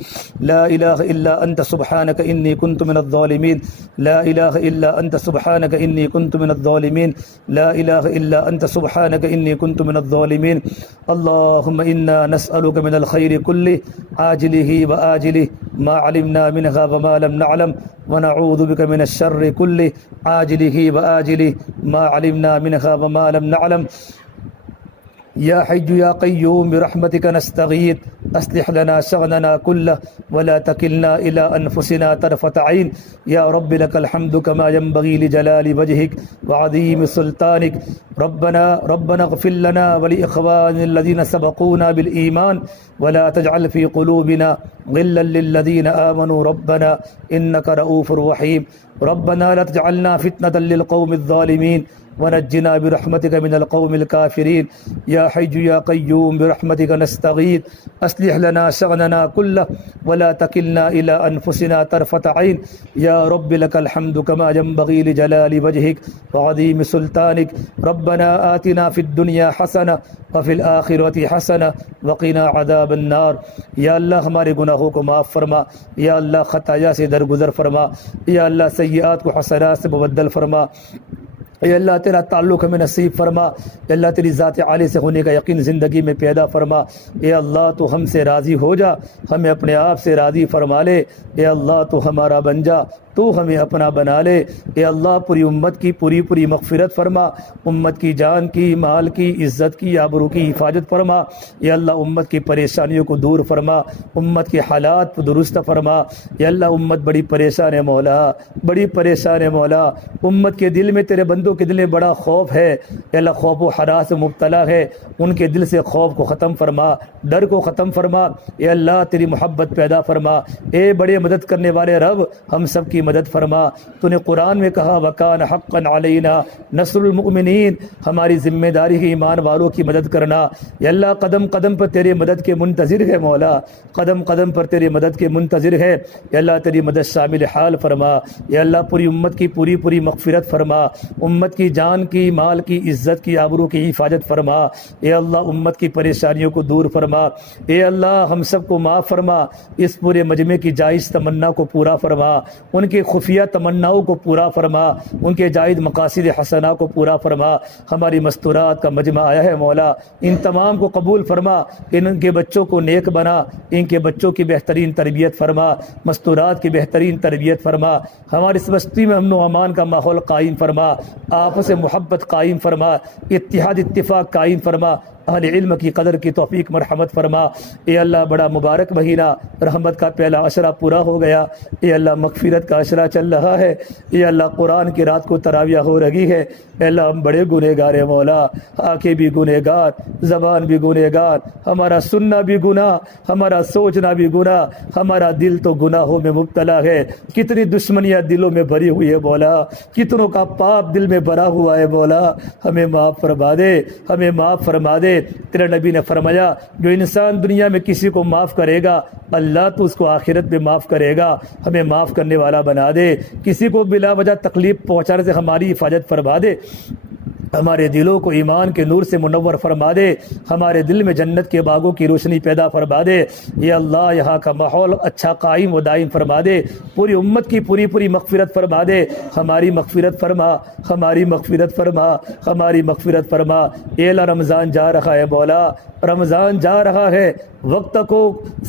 لا إله إلا أنت سبحانك إني كنت من الظالمين لا إله إلا أنت سبحانك إني كنت من الظالمين لا إله إلا أنت سبحانك إني كنت من الظالمين اللهم إنا نسألك من الخير كله عاجله وآجله ما علمنا منها وما لم نعلم ونعوذ بك من الشر كله عاجله وآجله ما علمنا منها وما لم نعلم يا حي يا قيوم برحمتك نستغيث أصلح لنا شغلنا كله ولا تكلنا إلى أنفسنا طرفة عين يا رب لك الحمد كما ينبغي لجلال وجهك وعظيم سلطانك ربنا اغفر لنا ولإخواننا الذين سبقونا بالإيمان ولا تجعل في قلوبنا غلا للذين آمنوا ربنا إنك رؤوف رحيم ربنا لا تجعلنا فتنة للقوم الظالمين ونجنا برحمتك من القوم الكافرين يا حي يا قيوم برحمتك نستغيث أصلح لنا شأننا كله ولا تكلنا إلى أنفسنا طرفة عين يا رب لك الحمد كما ينبغي لجلال وجهك وعظيم سلطانك ربنا آتنا في الدنيا حسنة وفي الآخرة حسنة وقنا عذاب النار یا اللہ ہمارے گناہوں کو معاف فرما، یا اللہ خطایا سے درگزر فرما، یا اللہ سیئات کو حسنات سے مبدل فرما، اے اللہ تیرا تعلق ہمیں نصیب فرما، اے اللہ تیری ذات عالی سے ہونے کا یقین زندگی میں پیدا فرما، اے اللہ تو ہم سے راضی ہو جا، ہمیں اپنے آپ سے راضی فرما لے، اے اللہ تو ہمارا بن جا، تو ہمیں اپنا بنا لے، اے اللہ پوری امت کی پوری مغفرت فرما، امت کی جان کی، مال کی، عزت کی، آبرو کی حفاظت فرما، اے اللہ امت کی پریشانیوں کو دور فرما، امت کے حالات کو درست فرما، اے اللہ امت بڑی پریشان ہے مولا، بڑی پریشان ہے مولا، امت کے دل میں تیرے بندوں کے دل میں بڑا خوف ہے، اے اللہ خوف و حراس سے مبتلا ہے، ان کے دل سے خوف کو ختم فرما، ڈر کو ختم فرما، اے اللہ تیری محبت پیدا فرما، اے بڑے مدد کرنے والے رب ہم سب کی مدد فرما، تو نے قرآن میں کہا وکان حقا علینا نصر المؤمنین، ہماری ذمہ داری ہے ایمان والوں کی مدد کرنا، یا اللہ قدم قدم پر تیرے مدد کے منتظر ہے مولا، قدم قدم پر تیرے مدد کے منتظر ہے، یا اللہ تیری مدد شامل حال فرما، یا اللہ پوری امت کی پوری مغفرت فرما، امت کی جان کی، مال کی، عزت کی، آبرو کی حفاظت فرما، اے اللہ امت کی پریشانیوں کو دور فرما، اے اللہ ہم سب کو معاف فرما، اس پورے مجمع کی جائز تمنا کو پورا فرما، ان کے خفیہ تمناؤں کو پورا فرما، ان کے جائز مقاصد حسنہ کو پورا فرما، ہماری مستورات کا مجمع آیا ہے مولا، ان تمام کو قبول فرما، ان کے بچوں کو نیک بنا، ان کے بچوں کی بہترین تربیت فرما، مستورات کی بہترین تربیت فرما، ہماری اس بستی میں امن و امان کا ماحول قائم فرما، آپس سے محبت قائم فرما، اتحاد اتفاق قائم فرما، اہل علم کی قدر کی توفیق مرحمت فرما۔ اے اللہ بڑا مبارک مہینہ رحمت کا پہلا عشرہ پورا ہو گیا، اے اللہ مغفرت کا عشرہ چل رہا ہے، اے اللہ قرآن کی رات کو تراویح ہو رہی ہے، اے اللہ ہم بڑے گنہگار ہیں مولا، آنکھیں بھی گنہگار، زبان بھی گنہگار، ہمارا سننا بھی گناہ، ہمارا سوچنا بھی گناہ، ہمارا دل تو گناہوں میں مبتلا ہے، کتنی دشمنیاں دلوں میں بھری ہوئی ہے مولا، کتنوں کا پاپ دل میں بھرا ہوا ہے مولا، ہمیں معاف فرما دے، ہمیں معاف فرما دے۔ تیرے نبی نے فرمایا جو انسان دنیا میں کسی کو معاف کرے گا اللہ تو اس کو آخرت میں معاف کرے گا، ہمیں معاف کرنے والا بنا دے، کسی کو بلا وجہ تکلیف پہنچانے سے ہماری حفاظت فرما دے، ہمارے دلوں کو ایمان کے نور سے منور فرما دے، ہمارے دل میں جنت کے باغوں کی روشنی پیدا فرما دے، یا اللہ یہاں کا ماحول اچھا قائم و دائم فرما دے، پوری امت کی پوری مغفرت فرما دے، ہماری مغفرت فرما، ہماری مغفرت فرما، ہماری مغفرت فرما۔ اے اللہ رمضان جا رہا ہے مولا، رمضان جا رہا ہے، وقت کو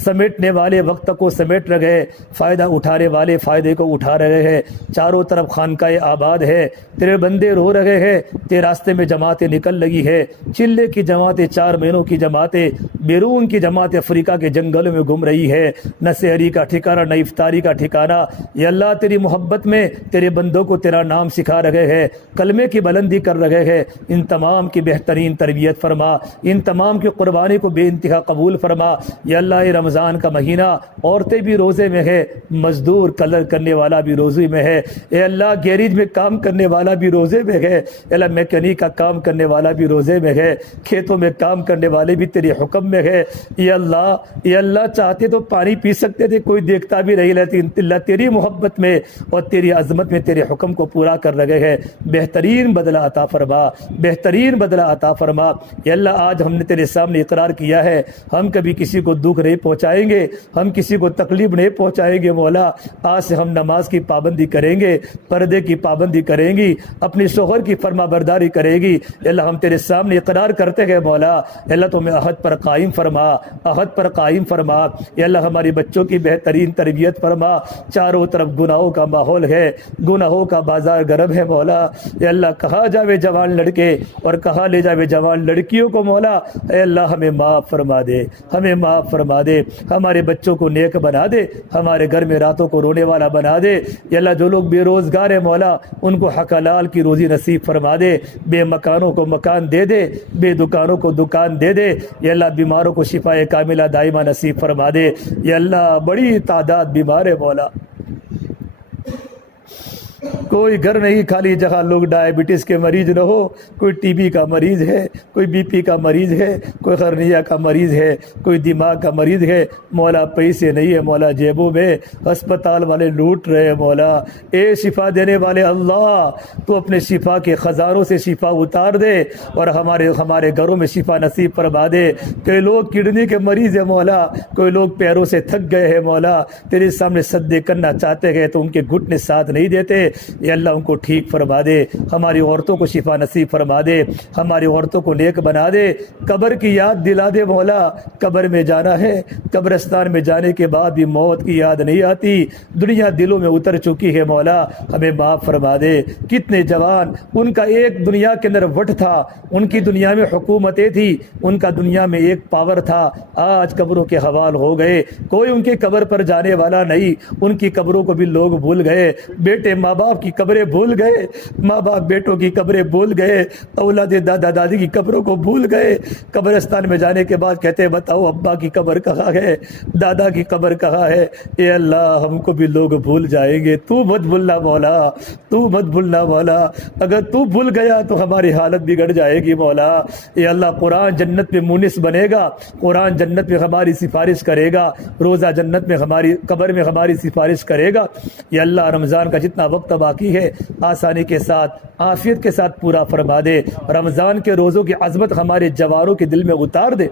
سمیٹنے والے وقت کو سمیٹ رہے، فائدہ اٹھانے والے فائدے کو اٹھا رہے ہیں، چاروں طرف خانقاہ آباد ہے، تیرے بندے رو رہے ہیں، تیرے راستے میں جماعتیں نکل لگی ہے، چلے کی جماعتیں، 4 مہینوں کی جماعتیں، بیرون کی جماعت افریقہ کے جنگلوں میں گھوم رہی ہے، نہ سحری کا ٹھکانہ نہ افطاری کا ٹھکانہ، یا اللہ تیری محبت میں تیرے بندوں کو تیرا نام سکھا رہے ہیں، کلمے کی بلندی کر رہے ہیں، ان تمام کی بہترین تربیت فرما، ان تمام کی قربانی کو بے انتہا قبول فرما۔ یا اللہ یہ رمضان کا مہینہ عورتیں بھی روزے میں ہے، مزدور کلر کرنے والا بھی روزے میں ہے، اے اللہ گیریج میں کام کرنے والا بھی روزے میں ہے، اے اللہ میکینک کا کام کرنے والا بھی روزے میں ہے، کھیتوں میں کام کرنے والے بھی تیرے حکم میں ہے، یا اللہ چاہتے تو پانی پی سکتے تھے، کوئی دیکھتا بھی نہیں، لیکن اللہ تیری محبت میں اور تیری عظمت میں تیرے حکم کو پورا کر رہے ہیں، بہترین بدلہ عطا فرما، بہترین بدلہ عطا فرما۔ یا اللہ آج ہم نے تیرے سامنے اقرار کیا ہے ہم کبھی کسی کو دکھ نہیں پہنچائیں گے، ہم کسی کو تکلیف نہیں پہنچائیں گے مولا، آج سے ہم نماز کی پابندی کریں گے، پردے کی پابندی کریں گی، اپنی شوہر کی فرما برداری کرے گی۔ اللہ ہم تیرے سامنے اقرار کرتے ہیں مولا، اللہ تمہیں عہد پر قائم فرما، عہد پر قائم فرما، یا اللہ ہماری بچوں کی بہترین تربیت فرما، چاروں طرف گناہوں کا ماحول ہے، گناہوں کا بازار گرم ہے مولا، یا اللہ کہاں جاوے جوان لڑکے اور کہاں لے جاوے جوان لڑکیوں کو مولا، اے اللہ ہمیں معاف فرما دے، ہمیں معاف فرما دے، ہمارے بچوں کو نیک بنا دے، ہمارے گھر میں راتوں کو رونے والا بنا دے، یا اللہ جو لوگ بے روزگار ہیں مولا ان کو حق حلال کی روزی نصیب فرما دے، بے مکانوں کو مکان دے دے، بے دکانوں کو دکان دے دے، یا اللہ بیماروں کو شفا کاملہ دائمہ نصیب فرما دے، یا اللہ بڑی تعداد بیمار ہے مولا، کوئی گھر نہیں خالی جہاں لوگ ڈائبٹیز کے مریض نہ ہو، کوئی ٹی بی کا مریض ہے، کوئی بی پی کا مریض ہے، کوئی خرنیہ کا مریض ہے، کوئی دماغ کا مریض ہے، مولا پیسے نہیں ہے مولا جیبوں میں، ہسپتال والے لوٹ رہے ہیں مولا، اے شفا دینے والے اللہ تو اپنے شفا کے خزانوں سے شفا اتار دے اور ہمارے گھروں میں شفا نصیب فرما دے۔ کئی لوگ کڈنی کے مریض ہیں مولا، کوئی لوگ پیروں سے تھک گئے ہیں مولا، تیرے سامنے سجدے کرنا چاہتے ہیں تو ان کے گھٹنے ساتھ نہیں دیتے، یا اللہ ان کو ٹھیک فرما دے، ہماری عورتوں کو شفا نصیب فرما دے، ہماری عورتوں کو نیک بنا دے، قبر کی یاد دلا دے مولا، قبر میں جانا ہے، قبرستان میں جانے کے بعد بھی موت کی یاد نہیں آتی، دنیا دلوں میں اتر چکی ہے مولا، ہمیں معاف فرما دے۔ کتنے جوان ان کا ایک دنیا کے اندر وٹ تھا، ان کی دنیا میں حکومتیں تھی، ان کا دنیا میں ایک پاور تھا، آج قبروں کے حوال ہو گئے، کوئی ان کی قبر پر جانے والا نہیں، ان کی قبروں کو بھی لوگ بھول گئے، بیٹے ماں باپ کی قبریں بھول گئے، ماں باپ بیٹوں کی قبریں بھول گئے، اولاد دادا دادی کی قبروں کو بھول گئے، قبرستان میں جانے کے بعد کہتے ہیں بتاؤ ابا کی قبر کہاں ہے، دادا کی قبر کہاں ہے، اے اللہ ہم کو بھی لوگ بھول جائیں گے، تو مت بھولنا مولا، تو مت بھولنا مولا، اگر تو بھول گیا تو ہماری حالت بگڑ جائے گی مولا، اے اللہ قرآن جنت میں مونس بنے گا، قرآن جنت میں ہماری سفارش کرے گا، روزہ جنت میں ہماری قبر میں ہماری سفارش کرے گا، یا اللہ رمضان کا جتنا وقت باقی ہے آسانی کے ساتھ عافیت کے ساتھ پورا فرما دے، رمضان کے روزوں کی عظمت ہمارے جوانوں کے دل میں اتار دے،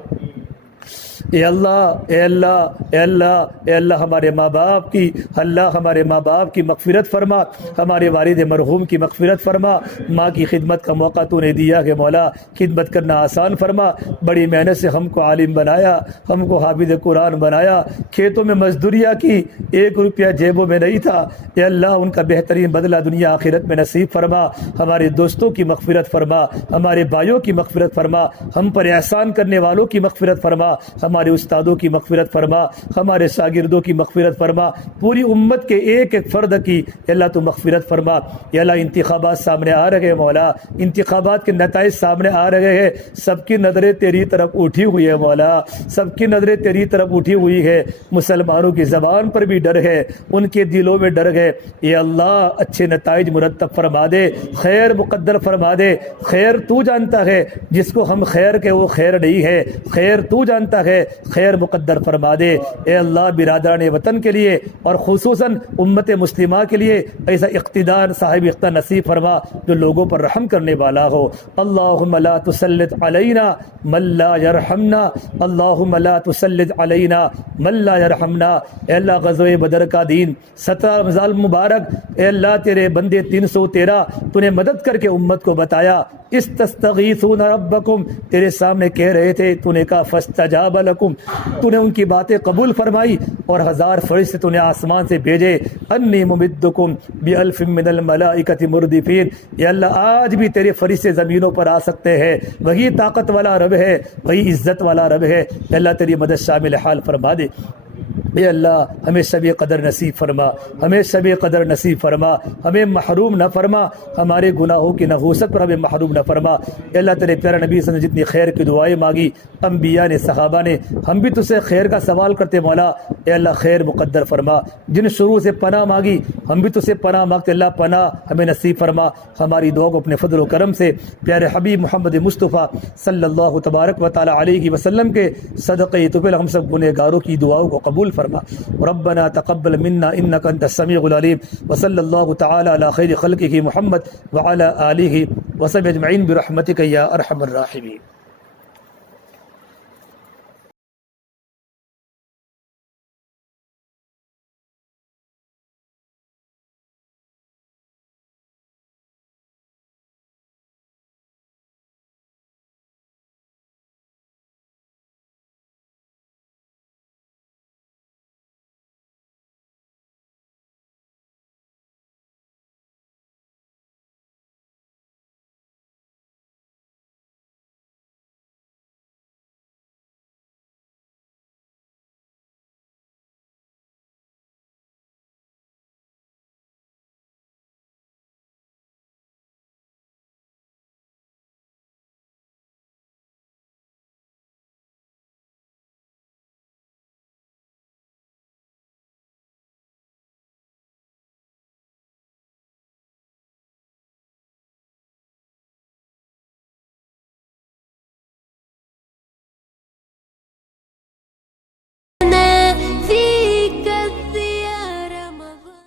اے اللہ اے اللہ اے اللہ اے اللہ ہمارے ماں باپ کی ہمارے ماں باپ کی مغفرت فرما، ہمارے والد مرحوم کی مغفرت فرما، ماں کی خدمت کا موقع تو نے دیا کہ مولا خدمت کرنا آسان فرما، بڑی محنت سے ہم کو عالم بنایا، ہم کو حافظ قرآن بنایا، کھیتوں میں مزدوریاں کی، 1 روپیہ جیبوں میں نہیں تھا، اے اللہ ان کا بہترین بدلہ دنیا آخرت میں نصیب فرما، ہمارے دوستوں کی مغفرت فرما، ہمارے بھائیوں کی مغفرت فرما، ہم پر احسان کرنے والوں کی مغفرت فرما، ہمارے استادوں کی مغفرت فرما، ہمارے شاگردوں کی مغفرت فرما، پوری امت کے ایک ایک فرد کی اے اللہ تو مغفرت فرما۔ اے اللہ انتخابات سامنے آ رہے ہیں مولا، انتخابات کے نتائج سامنے آ رہے ہیں، سب کی نظریں تیری طرف اٹھی ہوئی ہے مولا، سب کی نظریں تیری طرف اٹھی ہوئی ہے، مسلمانوں کی زبان پر بھی ڈر ہے، ان کے دلوں میں ڈر ہے، اے اللہ اچھے نتائج مرتب فرما دے، خیر مقدر فرما دے، خیر تو جانتا ہے، جس کو ہم خیر کہ وہ خیر نہیں ہے، خیر تو جانتا ہے، خیر مقدر فرما دے۔ اے اللہ برادران وطن کے لیے اور خصوصاً امت مسلمہ کے لیے ایسا اقتدار صاحب اختیار نصیب فرما جو لوگوں پر رحم کرنے والا ہو۔ اللہم لا تسلط علینا من لا یرحمنا، اللہم لا تسلط علینا من لا یرحمنا۔ اے اللہ غزوہ بدر کا دین 17 رمضان مبارک، اے اللہ تیرے بندے 313 تو نے مدد کر کے امت کو بتایا، استستغیثون ربکم تیرے سامنے کہہ رہے تھے، تو نے کہا فاستجاب لکم، تو نے ان کی باتیں قبول فرمائی اور 1000 فرشتے تو نے آسمان سے بھیجے، انی ممدکم بألف من الملائکۃ مردفین۔ یا اللہ آج بھی تیرے فرشتے زمینوں پر آ سکتے ہیں، وہی طاقت والا رب ہے، وہی عزت والا رب ہے، اللہ تیری مدد شامل حال فرما دے۔ اے اللہ ہمیں شب قدر نصیب فرما، ہمیں شب قدر نصیب فرما، ہمیں محروم نہ فرما، ہمارے گناہوں کی نحوست پر ہمیں محروم نہ فرما۔ اے اللہ تیرے پیارے نبی صلی اللہ علیہ وسلم جتنی خیر کی دعائیں مانگی انبیاء نے، صحابہ نے، ہم بھی تجھ سے خیر کا سوال کرتے مولا، اے اللہ خیر مقدر فرما۔ جن شروع سے پناہ مانگی ہم بھی تجھ سے پناہ مانگتے، اللہ پناہ ہمیں نصیب فرما۔ ہماری دعا کو اپنے فضل و کرم سے پیارے حبیب محمد مصطفیٰ صلی اللہ تبارک و تعالی علیہ وسلم کے صدقے طفل ہم سب گنہگاروں کی دعاؤں کو قبول فرما۔ ربنا تقبل منا انك انت السميع العليم، وصلى الله تعالى على خير خلقه محمد وعلى آله وصحبه اجمعين برحمتك يا ارحم الراحمين۔